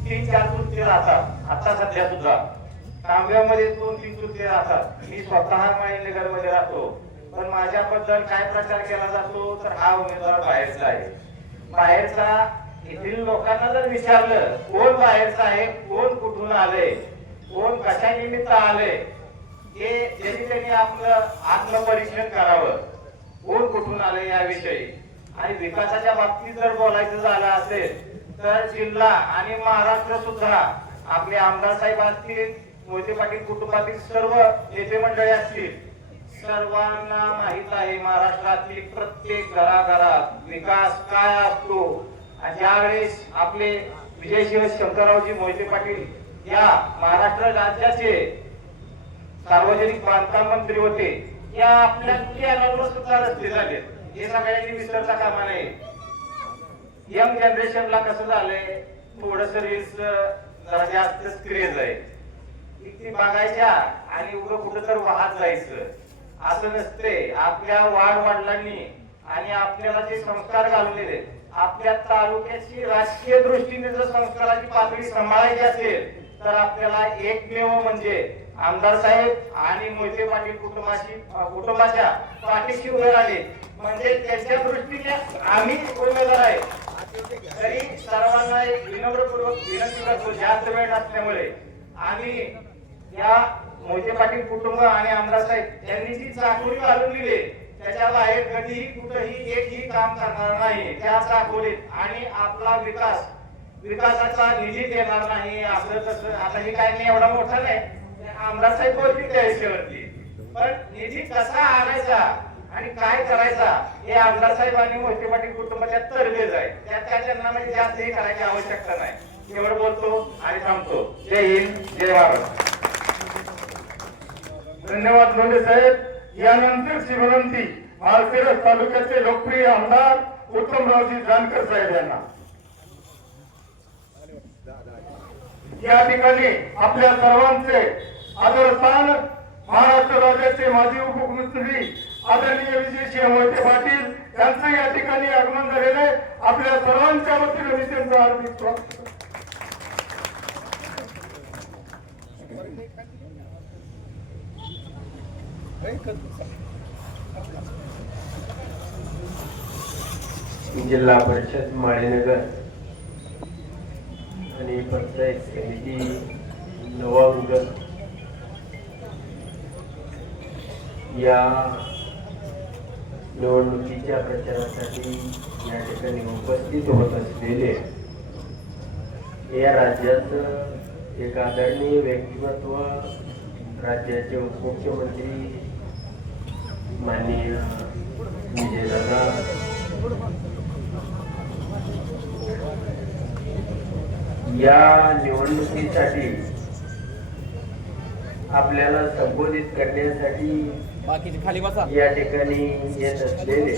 3-4 चुलते राहतात. आता सध्या सुद्धा तांब्यामध्ये 2-3 चुलते राहतात. मी स्वतः माळीनगर मध्ये राहतो पण माझ्याबद्दल काय प्रचार केला जातो तर हा उमेदवार बाहेरचा आहे. बाहेरचा येथील लोकांना जर विचारलं कोण बाहेरचा आहे कोण कुठून आले कोण कशा निमित्त आले हे त्यांनी आपलं आत्मपरीक्षण करावं कोण कुठून आले याविषयी. आणि विकासाच्या बाबतीत जर बोलायचं झालं असेल तर जिल्हा आणि महाराष्ट्र सुद्धा आपले आमदार साहेब असतील मोहिते पाटील कुटुंबातील सर्व नेते मंडळी असतील सर्वांना माहित आहे महाराष्ट्रातील प्रत्येक घराघरात विकास काय असतो. आणि ज्यावेळेस आपले विजयसिंह शंकररावजी मोहिते पाटील या महाराष्ट्र राज्याचे सार्वजनिक बांधकाम मंत्री होते या आपल्या चॅनलवर सुद्धा रस्ते झाले हे सगळ्यांनी विसरता कामा नये. यंग जनरेशनला कसं झालंय थोडस रील्स जरा जास्त क्रेज आहे ती बघायच्या आणि उभं कुठं तर वाहत जायचं असं नसते. आपल्या वाडवडिलांनी आणि आपल्याला जे संस्कार घालून दिले आपल्या तालुक्याची राजकीय दृष्टीने जर संस्काराची पातळी सांभाळायची असेल तर आपल्याला एकमेव म्हणजे आमदार साहेब आणि मोहिते पाटील कुटुंबाच्या पाठीशी उभे राहिले म्हणजे त्याच्या दृष्टीने आम्ही उमेदवार आहे तरी सर्वांना एक विनम्रपूर्वक विनंती करतो, जास्त वेळ नसल्यामुळे आम्ही या मोहिते पाटील कुटुंब आणि आमदार साहेब यांनी जी चाकोरी घालून दिली त्याच्या बाहेर कधीही कुठेही एकही काम करणार नाही त्या चाकोरीत, आणि आपला विकासाचा निधी देणार नाही असं तसं. आता हे काय नाही एवढा मोठा नाही, आमदार साहेब बोलतील त्या विषयावरती, पण निधी कसा आणायचा आणि काय करायचा हे आमदार साहेब आणि मोहिते पाटील कुटुंबाच्या तरबेज आहे. त्यात काय त्यांना म्हणजे जास्त हे करायची आवश्यकता नाही. एवढं बोलतो आणि थांबतो. जय हिंद, जय भारत. धन्यवाद लोंढे साहेब. यानंतरची विनंती माळशिरस तालुक्याचे लोकप्रिय आमदार उत्तमरावजी जानकर साहेब यांना. या ठिकाणी आपल्या सर्वांचे आदरस्थान महाराष्ट्र राज्याचे माजी उपमुख्यमंत्री आदरणीय विजयसिंह मोहिते पाटील यांचं या ठिकाणी आगमन झालेलं आहे. आपल्या सर्वांच्या वतीने मी त्यांचं हार्दिक स्वागत करतो. जिल्हा परिषद माळीनगर आणि पंचायत समिती नवांगण या निवडणुकीच्या प्रचारासाठी या ठिकाणी उपस्थित होत असलेले या राज्याचं एक आदरणीय व्यक्तिमत्व, राज्याचे उपमुख्यमंत्री माननीय विजयदादा या निवडणुकीसाठी आपल्याला संबोधित करण्यासाठी या ठिकाणी येत असलेले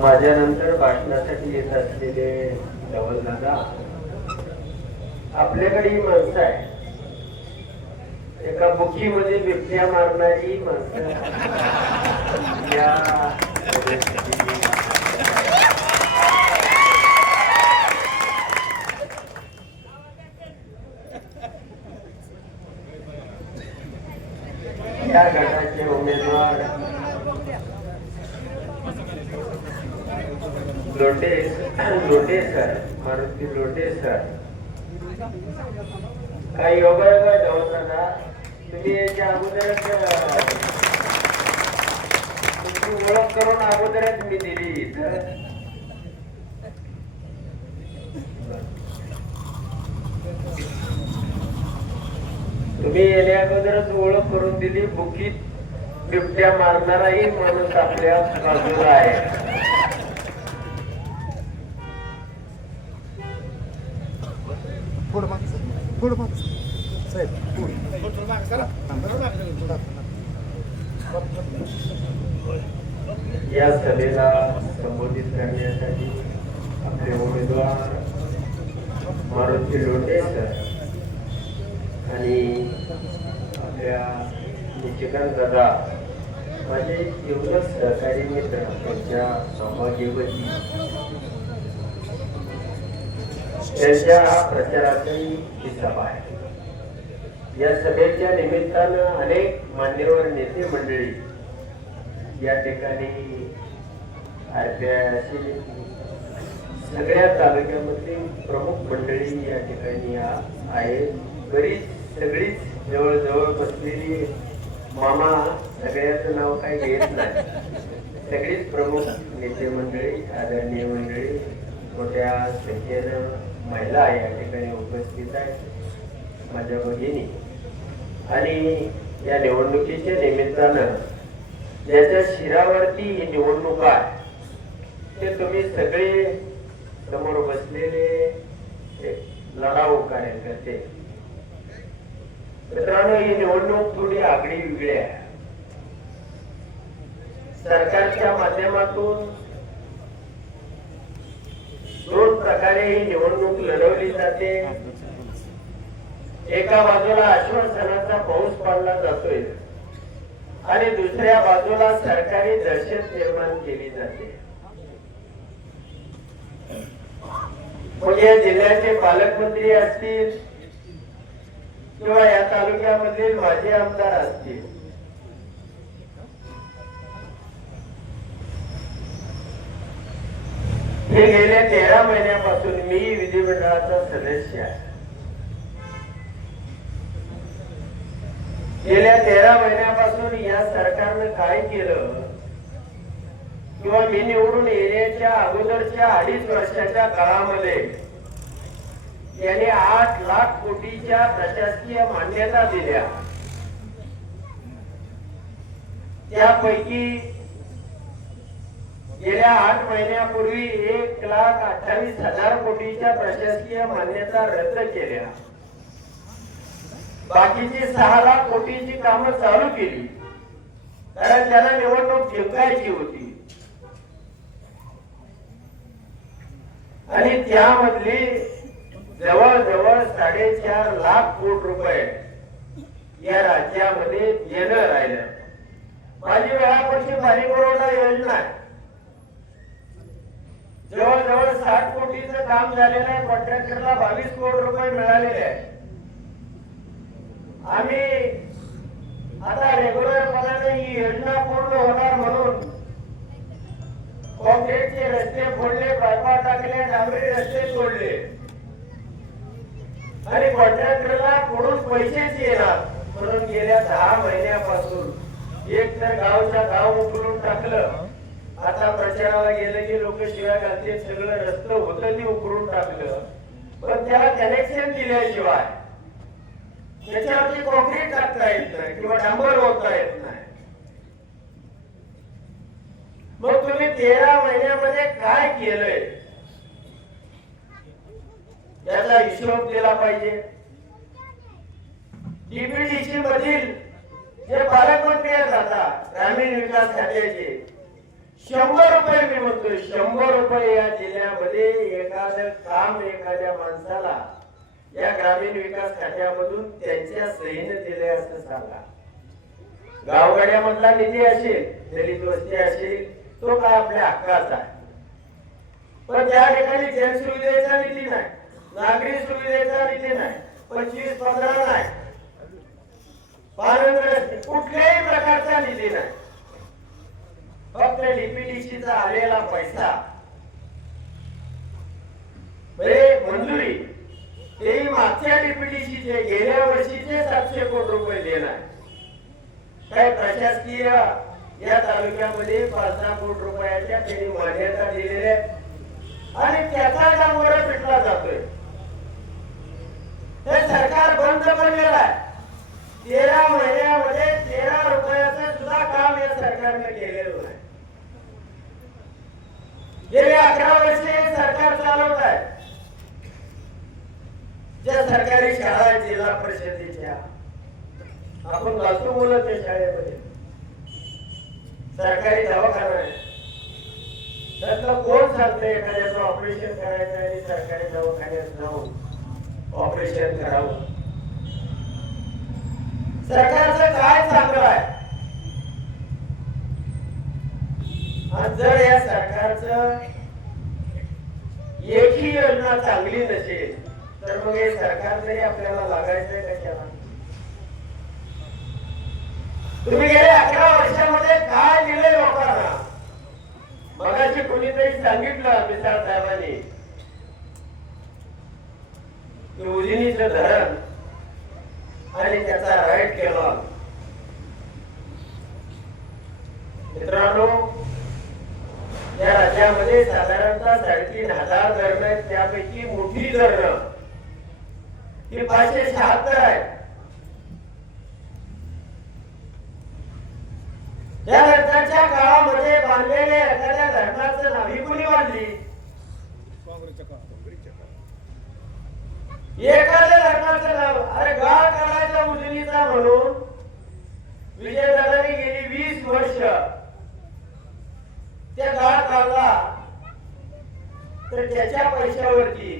माझ्यानंतर भाषणासाठी येत असलेले धवल दादा, आपल्याकडे ही माणसं आहे, एका बुकीमध्ये बिबट्या मारणारी माणसं या गटाचे उमेदवार लोटे सर, मारुती लोटे सर, काही योगायोगा ठेवताना तुम्ही याच्या अगोदरच तुमची ओळख करून अगोदरच मी दिली. तुम्ही येण्या अगोदरच ओळख करून दिली. बुकीत बिबट्या मारणाराही माणूस आपल्या बाजूला आहे. या सभेला संबोधित करण्यासाठी आपले उमेदवार मारुती लोटे सर आणि आपल्या निशिकांत दादा, माझे एवढंच सहकारी मित्र, त्यांच्या सौभाग्यवती त्यांच्या प्रचाराची ही सभा आहे. या सभेच्या निमित्तानं अनेक मान्यवर नेते मंडळी या ठिकाणी अशी सगळ्या तालुक्यामधली प्रमुख मंडळी या ठिकाणी आहेत. बरीच सगळीच जवळजवळ बसलेली मामा, सगळ्याचं नाव काही घेत नाही, सगळीच प्रमुख नेते मंडळी, आदरणीय मंडळी, मोठ्या संख्येनं महिला या ठिकाणी उपस्थित आहेत, माझ्या भगिनी. आणि या निवडणुकीच्या निमित्तानं ज्याच्या शिरावरती ही निवडणूक आहे ते तुम्ही सगळे समोर बसलेले लढाऊ कार्यकर्ते. मित्रांनो, ही निवडणूक थोडी आगळी वेगळी आहे. सरकारच्या माध्यमातून दोन प्रकारे ही निवडणूक लढवली जाते. एका बाजूला आश्वासनाचा पाऊस पडला जातोय आणि दुसऱ्या बाजूला सरकारी दहशत निर्माण केली जाते. मग या जिल्ह्याचे पालकमंत्री असतील किंवा या तालुक्यामधील माजी आमदार असतील, हे गेल्या 13 महिन्यापासून मी विधिमंडळाचा सदस्य आहे. गेल्या 13 महिन्यापासून या सरकारनं काय केलं किंवा मी निवडून येण्याच्या अगोदरच्या 2.5 वर्षाच्या काळामध्ये यांनी 8 लाख कोटीच्या प्रशासकीय मान्यता दिल्या. त्यापैकी गेल्या 8 महिन्यापूर्वी 1,28,000 कोटीच्या प्रशासकीय मान्यता रद्द केल्या. बाकीची 6 लाख कोटीची कामं चालू केली, कारण त्यांना निवडणूक जिंकायची होती. आणि त्यामधली जवळजवळ 4.5 लाख कोटी रुपये या राज्यामध्ये देणं राहिलं. माझी वेळापैकी पाणी पुरवठा योजना आहे, जवळजवळ 60 कोटीचं काम झालेलं आहे. कॉन्ट्रॅक्टरला 22 कोटी रुपये मिळालेले आहेत. आम्ही आता रेग्युलर पणाने ही योजना पूर्ण होणार म्हणून काँक्रीटचे रस्ते फोडले, पायपा टाकले, डांबरी रस्ते तोडले आणि कॉन्ट्रॅक्टरला कोणून पैसेच येणार म्हणून गेल्या 10 महिन्यापासून एक तर गावच्या गाव उकळून टाकलं. आता प्रचाराला गेलं की लोक शिवाय घालते, सगळं रस्तं होतं ते उकरून टाकलं, पण त्याला कनेक्शन दिल्याशिवाय त्याच्यावरती काँक्रीट टाकता येत नाही किंवा डांबर होता येत नाही. मग तुम्ही 13 महिन्यामध्ये काय केलंय याचा हिशोब दिला पाहिजे. डीपीडीसी मधील जे पालकमंत्री आहेत आता ग्रामीण विकास खात्याचे 100 रुपये, मी म्हणतोय 100 रुपये या जिल्ह्यामध्ये एखादं काम एखाद्या माणसाला या ग्रामीण विकास खात्यामधून त्यांच्या सहीने दिले असं सांगा. गावगाड्यामधला निधी असेल, दलित वस्ती असेल, तो काय आपल्या हक्काचा आहे, पण त्या ठिकाणी जनसुविधेचा निधी नाही, नागरी सुविधेचा निधी नाही, 25-15 नाही, कुठल्याही प्रकारचा निधी नाही. फक्त डीपीडीसीचा आलेला पैसा मंजुरी, तेही मागच्या डीपीडीसीचे गेल्या वर्षीचे 700 कोटी रुपये देणार. काय प्रशासकीय या तालुक्यामध्ये 5-6 कोटी रुपयाच्या त्यांनी मान्यता दिलेल्या आणि त्याचा डांबरा पिटला जातोय. हे सरकार बंद पडलेलं आहे. 13 महिन्यामध्ये 13 रुपयाचं सुद्धा काम या सरकारने केलेलं नाही. गेले 11 वर्षे हे सरकार चालवत आहे. ज्या सरकारी शाळा आहेत जिल्हा परिषदेच्या, आपण घालतो मुलं त्या शाळेमध्ये, सरकारी दवाखाना आहे, त्यातलं कोण सांगतं एखाद्याचं ऑपरेशन करायचं आणि सरकारी दवाखान्यात जाऊन ऑपरेशन करावं. सरकारचं काय चांगलं आहे? आणि जर या सरकारचं एकही योजना चांगली नसेल तर मग हे सरकार तरी आपल्याला लागायचंय कशाला? तुम्ही गेल्या 11 वर्षामध्ये काय दिले लोकांना? मगाशी कोणीतरी सांगितलं मिसाळ साहेबांनी, उजनीचं धरण आणि त्याचा राईट केला. मित्रांनो, या राज्यामध्ये साधारणतः 3,500 धरणं आहेत. त्यापैकी मोठी धरणं ही 576 आहेत. या नंतरच्या काळामध्ये बांधलेल्या एखाद्या धरणाचं नावी कोणी बांधली? एखाद्या धरणाचं नाव, अरे गाळ काढायचा उजनीचा म्हणून विजयदादांनी गेली 20 वर्ष त्या गाळ काढला, तर त्याच्या पैशावरती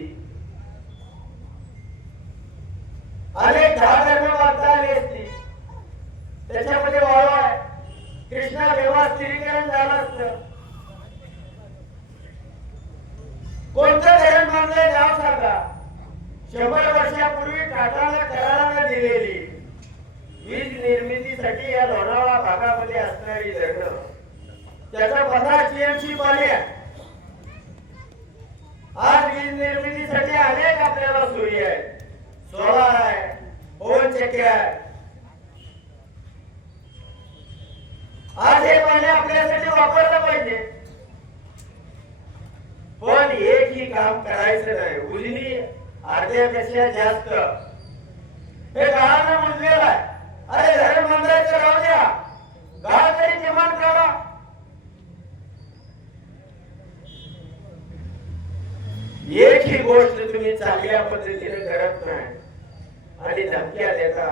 अनेक एक 10 धर्म बांधता आली असती. त्याच्यामध्ये वाळू आहे. कृष्णा तेव्हा स्त्रीकरण झालं असतं. कोणतं धरण बांधलंय नाव सांगा. 100 वर्षापूर्वी टाटाला कराराला दिलेली वीज निर्मितीसाठी या लोणावळा भागामध्ये असणारी धरणं, त्याचा 15 TMC पाणी आहे. आज वीज निर्मितीसाठी अनेक आपल्याला सोयी आहेत. सोलार आहे, पवन चक्क्या आहे. आज हे पाणी आपल्यासाठी वापरलं पाहिजे. पण एकही काम करायचं नाही. उजनी अर्ध्यापेक्षा जास्त हे गावानं बुजलेलं आहे. अरे धरण बांधायचं राहू द्या, गाव तरी किमान करा. एकही गोष्ट तुम्ही चांगल्या पद्धतीने करत नाही आणि धमक्या देता,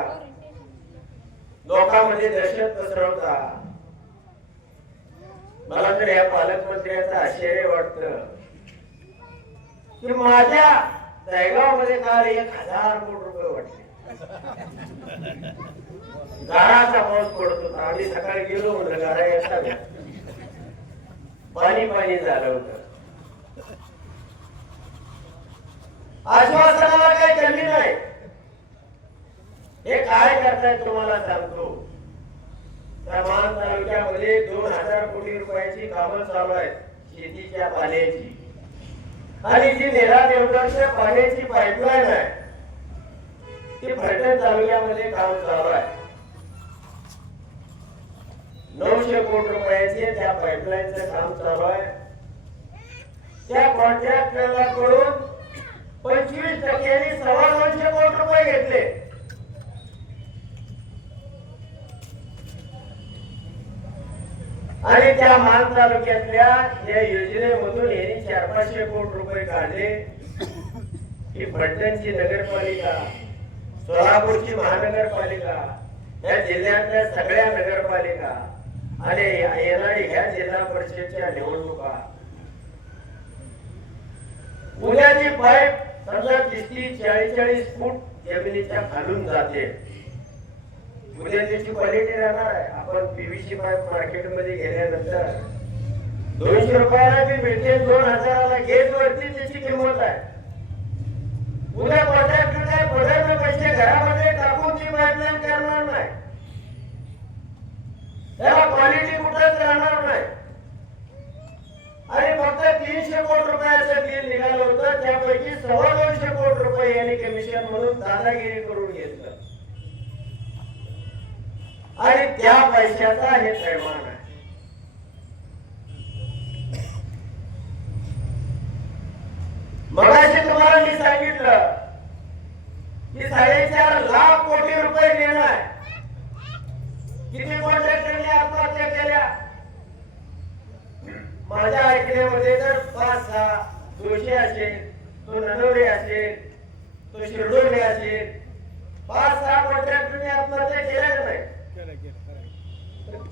लोकांमध्ये दहशत पसरवता. मला तर या पालकमंत्र्याचं आश्चर्य वाटतं की माझ्या दहेगावमध्ये काल 1000 कोटी रुपये वाटले. गाराचा पाऊस पडत होता. आम्ही सकाळी गेलो, म्हणलं गारा येतात, पाणी पाणी झालं होतं. आश्वासनाला काही कमी नाही. हे काय करतायत तुम्हाला सांगतो. त्या मान तालुक्यामध्ये 2000 कोटी रुपयाची कामं चालू आहेत शेतीच्या पाण्याची. आणि जी नेरा देवदारच्या पाण्याची पाईपलाईन आहे ती फलटण तालुक्यामध्ये काम चालू आहे. 900 कोटी रुपयाचे त्या पाईपलाईनचं काम चालू आहे. त्या कॉन्ट्रॅक्टरला कडून 25% 250 कोटी रुपये घेतले. आणि त्या मान तालुक्यातल्या या योजनेमधून यांनी 400-500 कोटी रुपये काढले. ही फलटणची नगरपालिका, सोलापूरची महानगरपालिका, या जिल्ह्यातल्या सगळ्या नगरपालिका आणि येणारी ह्या जिल्हा परिषदेच्या निवडणुका, उद्याची पाईप समजा 30-40 फूट जमिनीच्या खालून जाते. उद्या त्याची क्वालिटी राहणार आहे. आपण PVC पाईप मार्केटमध्ये गेल्यानंतर 200 रुपयाला बी मिळते, 2000ला गेट वरती त्याची किंमत आहे. उद्या कॉन्ट्रॅक्टर काय पदरचे पैसे घरामध्ये टाकून ती पाईपलाईन करणार नाही. त्याला क्वालिटी कुठंच राहणार नाही. आणि फक्त 300 कोटी रुपयाचं बिल निघालं होतं, त्यापैकी 250 कोटी रुपये यांनी कमिशन म्हणून दादागिरी करून घेतलं. आणि त्या पैशाचा हे थैमान आहे. मगाशी तुम्हाला मी सांगितलं की 4.5 लाख कोटी रुपये देणं आहे. किती कॉन्ट्रॅक्टरने आत्महत्या केल्या? माझ्या ऐकण्यामध्ये तर 5-6 दोषी असेल, तो ननवडे असेल, तो शिरडोणे असेल, 5-6 कॉन्ट्रॅक्टरने आत्महत्या केल्या का नाही?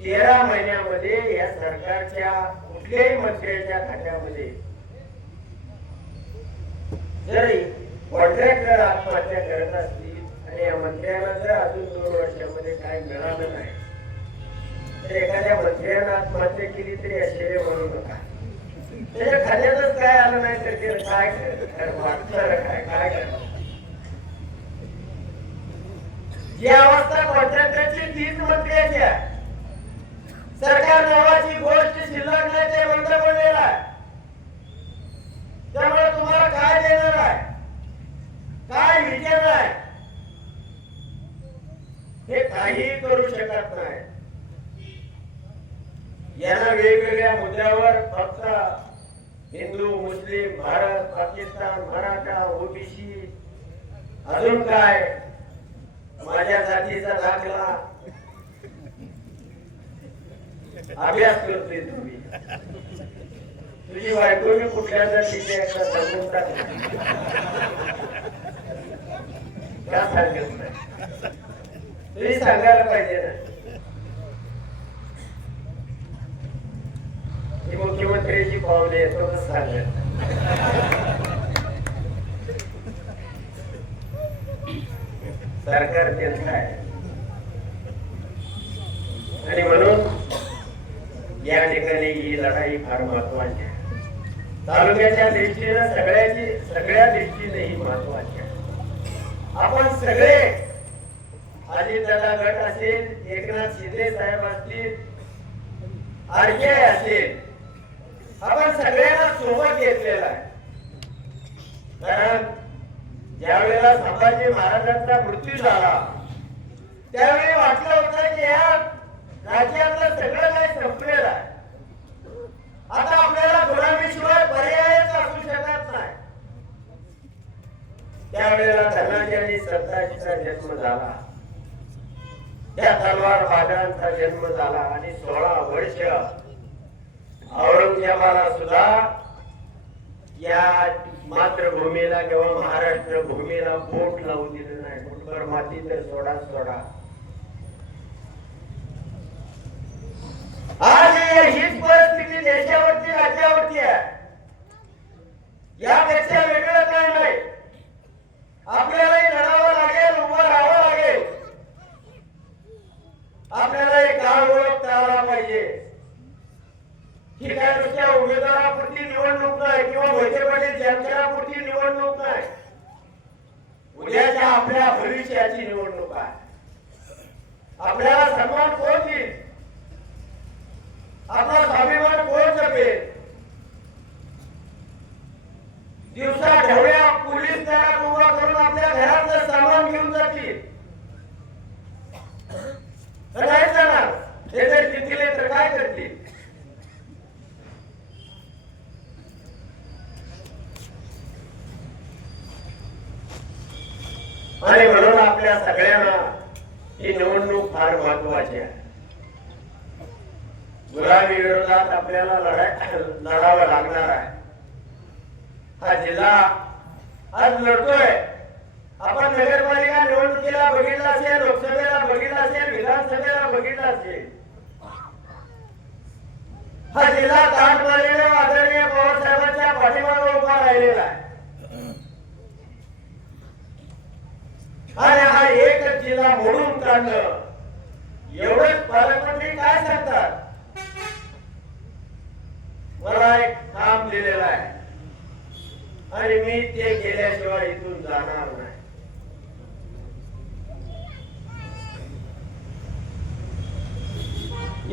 13 महिन्यामध्ये या सरकारच्या कुठल्याही मंत्र्याच्या खात्यामध्ये जर कॉन्ट्रॅक्टर आत्महत्या करत असतील आणि या मंत्र्यांना जर अजून 2 वर्षामध्ये काय मिळालं नाही, तर एखाद्या मंत्र्यानं आत्महत्या केली तरी आश्चर्य म्हणू नका. त्याच्या खात्यातच काय आलं नाही तर ते काय वाटणार, काय करणार. जी अवस्था कॉन्ट्रॅक्टरची तीच मंत्र्याची आहे. सरकार नावाची गोष्ट शिल्लक नाही, ते बंद पडलेलं आहे. त्यामुळे तुम्हाला काय देणार आहे, काय विजन आहे, हे काही करू शकत नाही. यांना वेगवेगळ्या मुद्द्यावर फक्त हिंदू, मुस्लिम, भारत, पाकिस्तान, मराठा, OBC, अजून काय माझ्या जातीचा दाखला अभ्यास करतोय तुम्ही. तुझी बायको मी कुठल्या जातीचे एकदा सांगून टाकलं का सांगत नाही? तुम्ही सांगायला पाहिजे ना. ही मुख्यमंत्र्याची पावले तो सांगत सरकार त्यांचं आहे. आणि म्हणून या ठिकाणी ही लढाई फार महत्वाची आहे. तालुक्याच्या दृष्टीनं सगळ्या दृष्टीने ही महत्वाची आहे. आपण सगळे अजितदादा गट असेल, एकनाथ शिंदे साहेब असतील, आरकेआय असेल, आपण सगळ्यांना सोबत घेतलेला आहे. कारण ज्या वेळेला संभाजी महाराजांचा मृत्यू झाला त्यावेळी वाटलं होतं की या राज्यातलं सगळं काही संपलेलं आहे. आता आपल्याला गुलामीशिवाय पर्यायच असू शकत नाही. त्यावेळेला धनाजी आणि सत्ताजीचा जन्म झाला, त्या तलवार बाजारांचा जन्म झाला आणि 16 वर्ष औरंगजेबाला सुद्धा या मातृभूमीला किंवा महाराष्ट्र भूमीला बोट लावू दिलं नाही. मुठभर माती तर सोडा. आज हीच परिस्थिती देशावरती राज्यावरती आहे. यापेक्षा वेगळं काय नाही. आपल्यालाही लढावं लागेल, उभं राहावं लागेल. आपल्याला एक काळ ओळखता आला पाहिजे. ही काय नुसत्या उमेदवारापुरती निवडणूक नाही किंवा मोहिते पाटील यांच्यापुरती निवडणूक नाही. उद्याच्या आपल्या भविष्याची निवडणूक आहे. आपल्याला सन्मान कोण देईल, आपला स्वाभिमान कोण जपेल. दिवसा ढवळ्या पोलीस दलात उभा करून आपल्या घरातलं सामान घेऊन जातील. नाही जाणार. हे जर जिंकले तर काय करतील. आणि म्हणून आपल्या सगळ्यांना ही निवडणूक फार महत्वाची आहे. गुलामी विरोधात आपल्याला लढावं लागणार आहे. हा जिल्हा आज लढतोय. आपण नगरपालिका निवडणुकीला बघितलं असेल, लोकसभेला बघितलं असेल, विधानसभेला बघितलं असेल. हा जिल्हा ताटमानेने आदरणीय पवार साहेबांच्या पाठीमागे उभा राहिलेला आहे. आणि हा एक जिल्हा मोडून काढणं एवढंच पालकमंत्री काय सांगतात. मला एक काम दिलेलं आहे आणि मी ते केल्याशिवाय इथून जाणार नाही.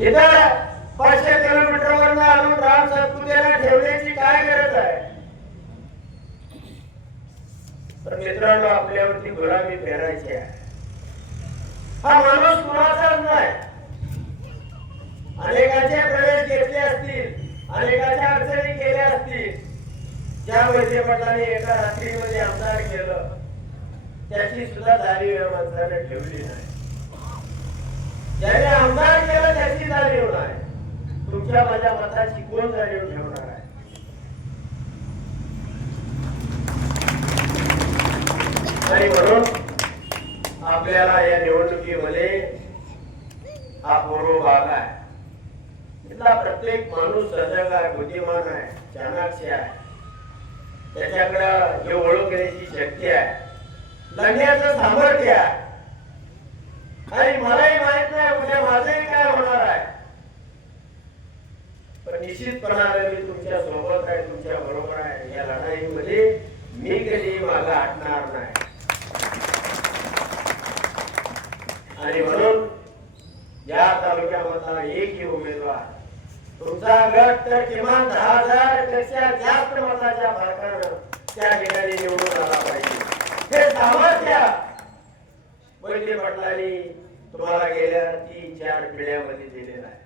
इथं 500 किलोमीटरवरून आणून राम सातपुतेला ठेवण्याची काय गरज आहे. तर मित्रांनो, आपल्यावरती गुलामी फेरायची आहे. हा माणूस कुणाचाच नाही. अनेकांचे प्रवेश घेतले असतील, अनेकांच्या अडचणी केल्या असतील. ज्या मोहिते पाटलांनी एका रात्रीमध्ये आमदार केलं त्याची सुद्धा जाणीव या माणसाने ठेवली नाही. ज्याने आमदार केलं त्याची जाणीव नाही. तुमच्या माझ्या मताची कोण जाणीव ठेवणार आहे. आणि म्हणून आपल्याला या निवडणुकीमध्ये हा पूर्व भाग आहे. इथला प्रत्येक माणूस सजग आहे, बुद्धिमान आहे, चाणाक्ष आहे. त्याच्याकडे हे ओळखण्याची शक्ती आहे, लढण्याचं सामर्थ्य आहे. आणि मलाही माहित नाही उद्या माझंही काय होणार आहे. पण निश्चितपणाने मी तुमच्या सोबत आहे, तुमच्या बरोबर आहे. या लढाईमध्ये मी कधी मागे हटणार नाही. आणि म्हणून या तालुक्यामधला एकही उमेदवार, तुमचा गट तर किमान 10,000 पेक्षा जास्त मताच्या फरकानं त्या ठिकाणी निवडून आला पाहिजे. हे सामर्थ्य मोहिते पाटलांनी तुम्हाला गेल्या 3-4 पिढ्यामध्ये दिलेला आहे.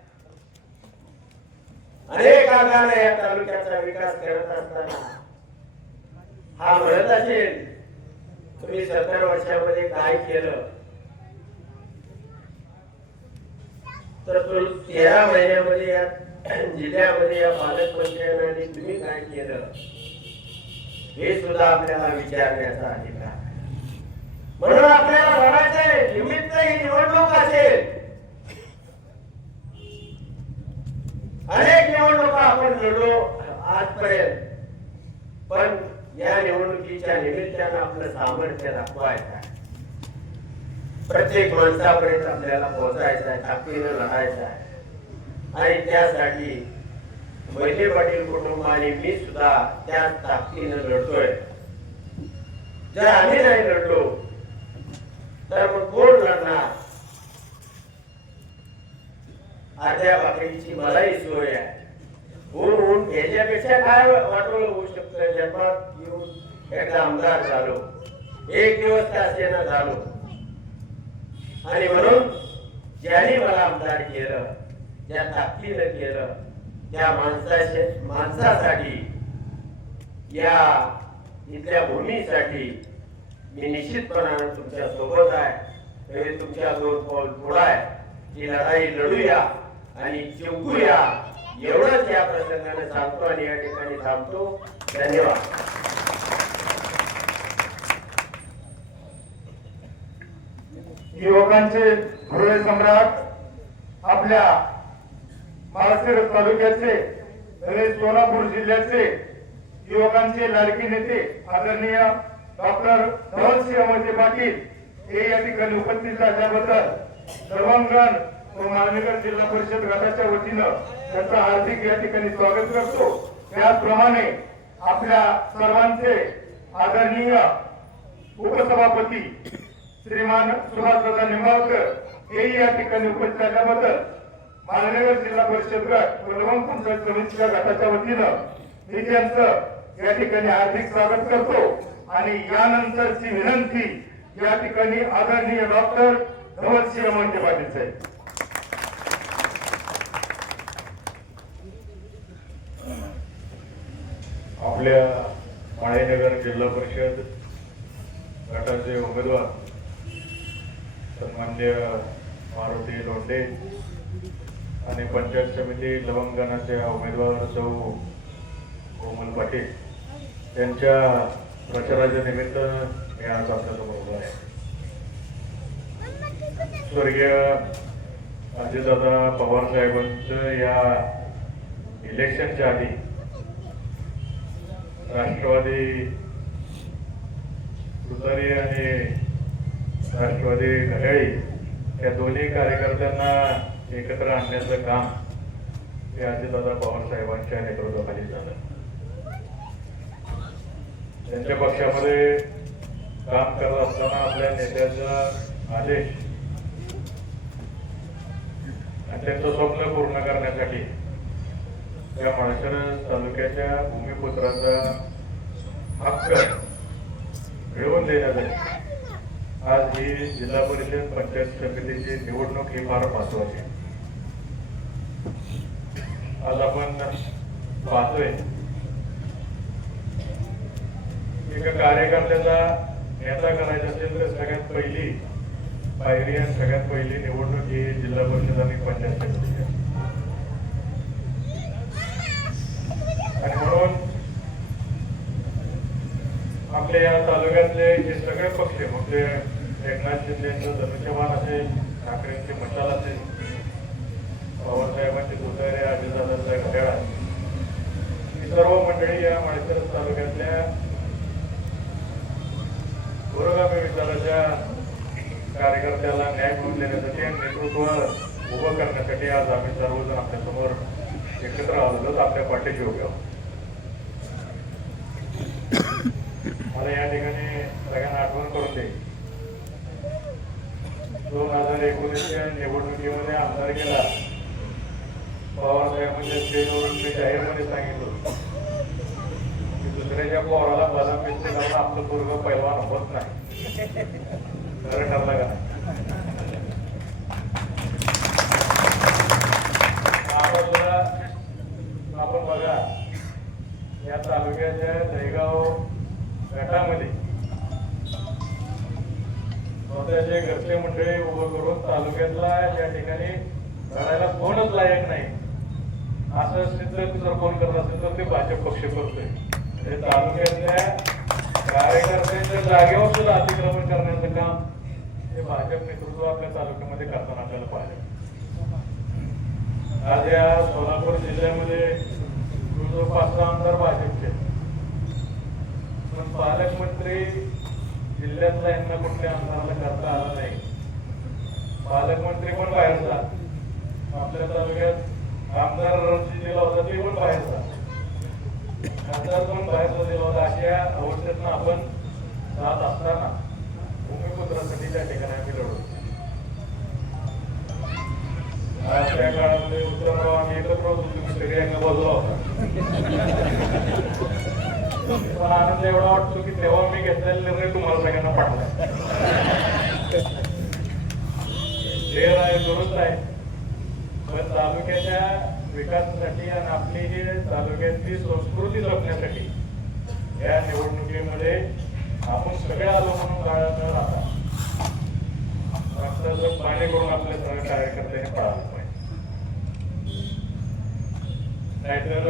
अनेक आगाने या तालुक्याचा विकास करत असताना हा म्हणत असेल, तुम्ही 70 वर्षामध्ये काय केलं, तर 13 महिन्यामध्ये या जिल्ह्यामध्ये या पालकमंत्र्यांनी तुम्ही काय केलं हे सुद्धा आपल्याला विचारण्याचा अधिकार आहे. म्हणून आपल्याला लढायचे निमित्त ही निवडणूक असेल. अनेक निवडणुका आपण लढलो आजपर्यंत, पण या निवडणुकीच्या निमित्तानं आपलं सामर्थ्य दाखवायचं आहे. प्रत्येक माणसापर्यंत आपल्याला पोहोचायचं आहे, ताकदीनं लढायचं आहे. आणि त्यासाठी मोहिते पाटील कुटुंब आणि मी सुद्धा त्या ताकदीनं लढतोय. जर आम्ही नाही लढलो तर मग कोण लढणार? अर्ध्या भाकरीची मलाही सोय आहे. ऊन ह्याच्यापेक्षा काय वाटवलं होऊ शकतं? जन्मात येऊन एकदा आमदार झालो, एक दिवस का असेना झालो, आणि म्हणून ज्यांनी मला आमदार केलं, ज्या ताकदीनं केलं, त्या माणसासाठी, या इथल्या भूमीसाठी मी निश्चितपणानं तुमच्या सोबत आहे. हे तुमच्या दोन पाऊल पुढे आहे. ही लढाई लढूया आणि जिंकूया, एवढंच या प्रसंगाने सांगतो आणि या ठिकाणी थांबतो. धन्यवाद. युवकांचे हृदय सम्राट, आपल्या माळशिरस तालुक्याचे तसेच सोलापूर जिल्ह्याचे युवकांचे लाडके नेते आदरणीय डॉक्टर धवलसिंह मोहिते पाटील हे या ठिकाणी उपस्थित असल्याबद्दल सर्वांगण व माळनगर जिल्हा परिषद गटाच्या वतीनं त्यांचं हार्दिक या ठिकाणी स्वागत करतो. त्याचप्रमाणे आपल्या सर्वांचे आदरणीय उपसभापती श्रीमान सुभाषदादा निंबाळकर हेही या ठिकाणी उपस्थित असल्याबद्दल माळनगर जिल्हा परिषद गट कलवण पंचायत समितीच्या गटाच्या वतीनं मी त्यांचं या ठिकाणी हार्दिक स्वागत करतो. आणि यानंतरची विनंती या ठिकाणी आदरणीय डॉक्टर धवलसिंह मोहिते पाटील साहेब. आपल्या माळेनगर जिल्हा परिषद गटाचे उमेदवार सन्माननीय मारुती लोंढे आणि पंचायत समिती लवंगणाच्या उमेदवार सौ कोमल पाटील यांच्या प्रचाराच्या निमित्त मी आज आपल्यासमोर उभा आहे. स्वर्गीय अजितदादा पवार साहेबांचं या इलेक्शनच्या आधी राष्ट्रवादी तुतारी आणि राष्ट्रवादी घड्याळी या दोन्ही कार्यकर्त्यांना एकत्र आणण्याचं काम हे अजितदादा पवार साहेबांच्या नेतृत्वाखाली झालं. त्यांच्या पक्षामध्ये काम करत असताना आपल्या नेत्याचा आदेश आणि त्यांचं स्वप्न पूर्ण करण्यासाठी या माळशिरस तालुक्याच्या भूमिपुत्राचा हक्क मिळवून देण्यासाठी आज ही जिल्हा परिषद पंचायत समितीची निवडणूक ही फार महत्वाची. आज आपण पाहतोय एका कार्यकर्त्याचा नेता करायचा असेल तर सगळ्यात पहिली पायरी आणि सगळ्यात पहिली निवडणूक ही जिल्हा परिषद आणि पंचायत समिती आहे. आणि म्हणून आपल्या या तालुक्यातले जे सगळे पक्ष म्हणजे एकनाथ शिंदेचं धनुष्यबाण असेल, ठाकरेंची मशाल असेल, पवारसाहेबांची तुतारी, अजितदादांचा घड्याळ, ही सर्व मंडळी या माळशिरस तालुक्यातल्या पुरोगामी विचाराच्या कार्यकर्त्याला न्याय मिळवून देण्यासाठी आणि नेतृत्व उभं करण्यासाठी आज आम्ही सर्वजण आपल्या समोर एकत्र आलो, आपल्या पाठीशी उभे आहोत. मला या ठिकाणी सगळ्यांना आठवण करून दे, 2019च्या निवडणुकीमध्ये आमदारकीला पवारसाहेबांच्या स्टेजवरून मी जाहीरमध्ये सांगितलं की दुसऱ्याच्या पोराला बदाम पिस्ते घालून आपलं पूर्व पैलवान होत नाही. खरं ठरलं का? आपण बघा या तालुक्याच्या दहेगाव गटामध्ये स्वतःचे घरचे मंडळी उभं करून तालुक्यातला या ठिकाणी लढायला कोणच लायक नाही असं सिद्ध जर कोण करत असेल तर ते भाजप पक्ष करतोय. हे तालुक्यातल्या कार्यकर्त्यांच्या जागेवर सुद्धा अतिक्रमण करण्याचं काम हे भाजप नेतृत्व आपल्या तालुक्यामध्ये करताना आपल्याला पाहिजे. आज या सोलापूर जिल्ह्यामध्ये जवळपास 5 आमदार भाजपचे, पण पालकमंत्री जिल्ह्यातला यांना कुठल्या आमदाराला करता आला नाही. पालकमंत्री पण बाहेरचा, आपल्या तालुक्यात आमदार रणजित दिला होता ते पण बाहेरचा, खासदार पण बाहेरचा दिला होता. अशा अवस्थेतनं आपण जात असताना भूमिपुत्रासाठी त्या ठिकाणी आम्ही लढवतो. आज त्या काळामध्ये उत्तमराव आम्ही एकत्र होतो, तुम्ही सगळे यांना बाजूला होता. पण आनंद एवढा वाटतो की तेव्हा मी घेतलेला निर्णय तुम्हाला सगळ्यांना पटला. ध्येय आहे, दुरुस्त आहे, पण तालुक्याच्या विकासासाठी आणि आपली ही तालुक्यातली संस्कृती जपण्यासाठी या निवडणुकीमध्ये आपण सगळे आलो म्हणून काळ न राहता रक्ताचं पाणी करून आपल्या सगळ्या कार्यकर्त्यांनी पळालं पाहिजे. नाहीतर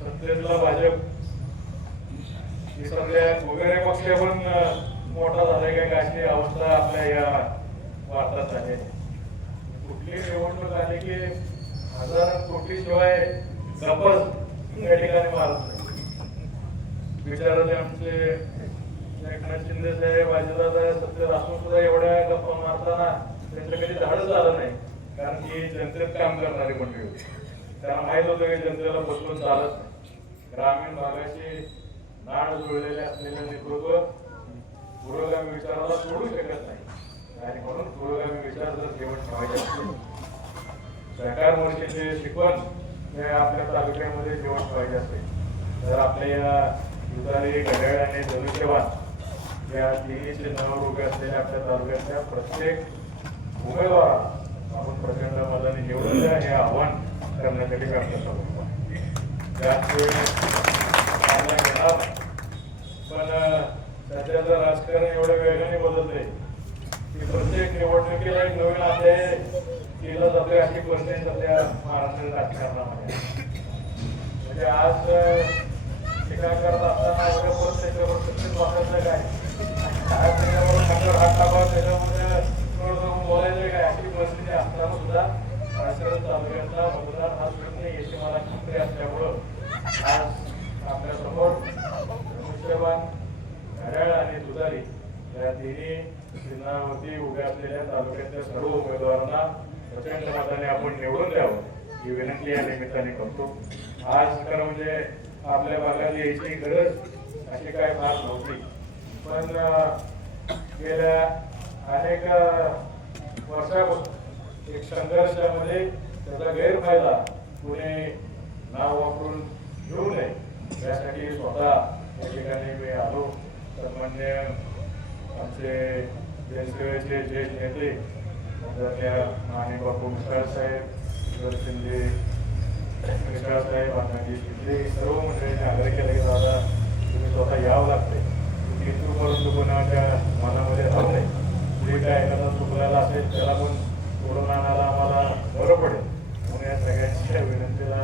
सत्तेतला भाजप ही सध्या वगैरे पक्ष पण मोठा झालाय का अशी अवस्था आपल्या या भारतात आहे. कुठली निवडणूक आली की हजार कोटी शिवाय गप्पच या ठिकाणी मारत नाही. विचाराचे आमचे एकनाथ शिंदे साहेब अजितदादा सत्तेत असून सुद्धा एवढ्या गप्पा मारताना त्यांचं कधी धाडच झालं नाही, कारण की जनतेत काम करणारी मंडळी होती. त्यांना माहित होतं की जनतेला बसवून चालत नाही. ग्रामीण भागाची नाड जुळलेले असलेले नेतृत्व पुरोगामी विचाराला सोडू शकत नाही आणि म्हणून पुरोगामी विचार जर घेऊन ठेवायचे असतील, सरकार मोर्चाचे शिकवण हे आपल्या तालुक्यामध्ये जेवण ठेवायचे असेल तर आपल्या या दुधारी, घड्याळ आणि धनुष्यबाण या तिन्ही चिन्हावर उभे असलेल्या आपल्या तालुक्यातल्या प्रत्येक उमेदवार आपण प्रचंड मताने निवडून द्या हे आव्हान करण्यासाठी काम करतो. त्याच घेणार पण सध्याचं राजकारण एवढ्या वेगाने बदलतंय की प्रत्येक निवडणुकीला एक नवीन अध्याय केला जातोय अशी परिस्थिती सध्या महाराष्ट्राच्या राजकारणामध्ये. म्हणजे आज टीका करत असताना एवढं परत त्याच्यावर सत्तेत वापरायचं काय, आज त्याच्यावर खांद्यावर हात टाकावा, त्याच्यामध्ये थोडं बोलायचं काय अशी परिस्थिती असताना सुद्धा राजकारण तालुक्यातला मतदार हा शून्य याची मला खात्री असल्यामुळं आज आपल्यासमोर धनुष्यबाण, घड्याळ आणि दुधारी या तिन्ही चिन्हावरती उभ्या असलेल्या तालुक्यातल्या सर्व उमेदवारांना प्रचंड मताने आपण निवडून द्यावं ही विनंती या निमित्ताने करतो. आज खरं म्हणजे आपल्या भागात यायची गरज अशी काय फार नव्हती, पण गेल्या अनेक वर्षापासून एक संघर्षामध्ये त्याचा गैरफायदा कुणी नाव वापरून घेऊ नये यासाठी स्वतः या ठिकाणी मी आलो. सन्मान्य आमचे जनसेवेचे ज्येष्ठ नेते माननीय बापू मिसाळ साहेब, शिंदे मिसाळ साहेब, अण्णाजी शिंदे सर्व मंडळींनी आग्रह केला की दादा तुम्ही स्वतः यावं लागते, इथूनपर्यंत कोणाच्या मनामध्ये राहू नये, जे काय एखादा चुकलेला असेल त्याला पण बोलून आणायला आम्हाला बरं पडेल म्हणून या सगळ्यांच्या विनंतीला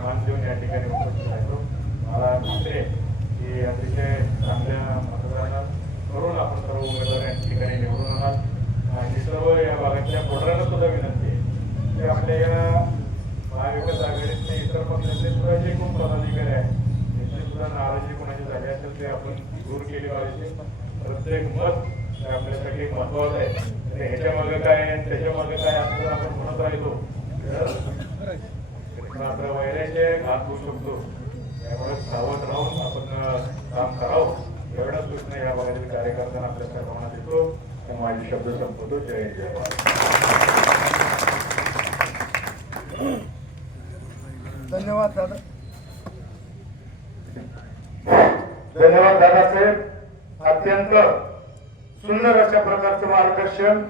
मान देऊन या ठिकाणी उपस्थित राहतो. मला खात्री आहे की अतिशय चांगल्या मतदानात करून आपण सर्व उमेदवार या ठिकाणी निवडून आहात आणि सर्व या भागातल्या पुढाऱ्यांना सुद्धा विनंती आहे की आपल्या या महाविकास आघाडीतले इतर पक्षातले सुद्धा जे खूप पदाधिकारी आहेत त्यांची सुद्धा नाराजी कोणाची झाली असेल ते आपण दूर केली पाहिजे. प्रत्येक मत हे आपल्यासाठी महत्वाचं आहे आणि ह्याच्या मागे काय आहे त्याच्या मागे काय असं आपण म्हणत राहिलो तर आपल्या वैराचे घात होऊ शकतो. त्यामुळे सावध राहून आपण काम करावं एवढ्या सूचना या भागातील कार्यकर्त्यांना आपल्या सर्वांना देतो. माझे शब्द संपवतो. जय जय. धन्यवाद दादा. धन्यवाद दादासाहेब. अत्यंत सुंदर अशा प्रकारचं मार्गदर्शन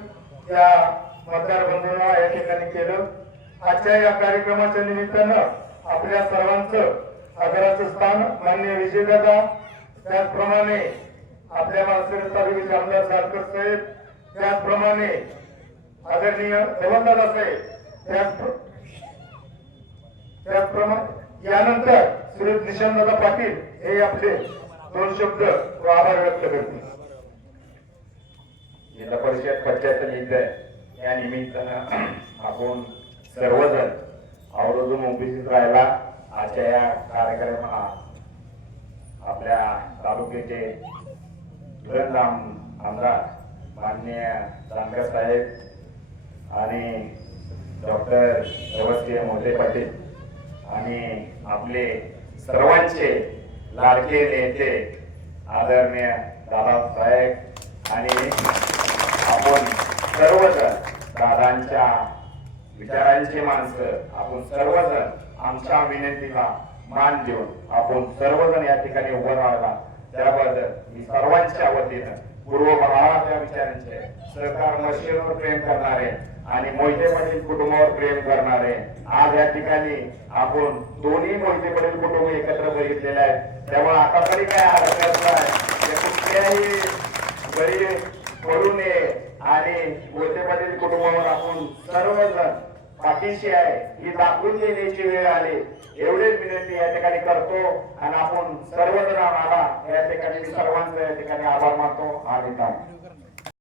या मतदार बंधूंना या ठिकाणी केलं. आजच्या या कार्यक्रमाच्या निमित्तानं आपल्या सर्वांचं आदराचं स्थान माननीय विजयदादा, त्याचप्रमाणे आपल्या माणसाचे तालुक्याचे आमदार सारकर साहेब, त्याचप्रमाणे आदरणीय देवनदादा साहेब, त्याचप्रमाणे यानंतर श्री निशांतदादा पाटील हे आपले दोन शब्द व आभार व्यक्त करतील. जिल्हा परिषद पंचायत समिती या निमित्तानं आपण सर्वजण आवर्जून उपस्थित राहिला. आजच्या या कार्यक्रमात आपल्या तालुक्याचे आमदार माननीय जानकर साहेब आणि डॉक्टर व्यवस्थीय मोहिते पाटील आणि आपले सर्वांचे लाडके नेते आदरणीय दादासाहेब आणि आपण सर्वजण दादांच्या विचारांची माणसं आपण सर्वजण आमच्या विनंतीला मान देऊन आपण सर्वजण या ठिकाणी उभं राहिला त्याबद्दल मी सर्वांच्या वतीनं पूर्व बहाच्या विचारांचे सहकार मशीनवर प्रेम करणारे आणि मोहिते पाटील कुटुंबावर प्रेम करणारे आज या ठिकाणी आपण दोन्ही मोहिते पाटील कुटुंब एकत्र बघितलेले आहेत त्यामुळे आता तरी काय हरकत नाही कुठल्याही गरीब पडू नये आणि मोहिते पाटील कुटुंबावर आपण सर्वजण पाठीशी आहे ही दाखवून देण्याची वेळ आली एवढेच विनंती या ठिकाणी करतो आणि आपण सर्वजण आम्हाला या ठिकाणी सर्वांचा या ठिकाणी आभार मानतो आणि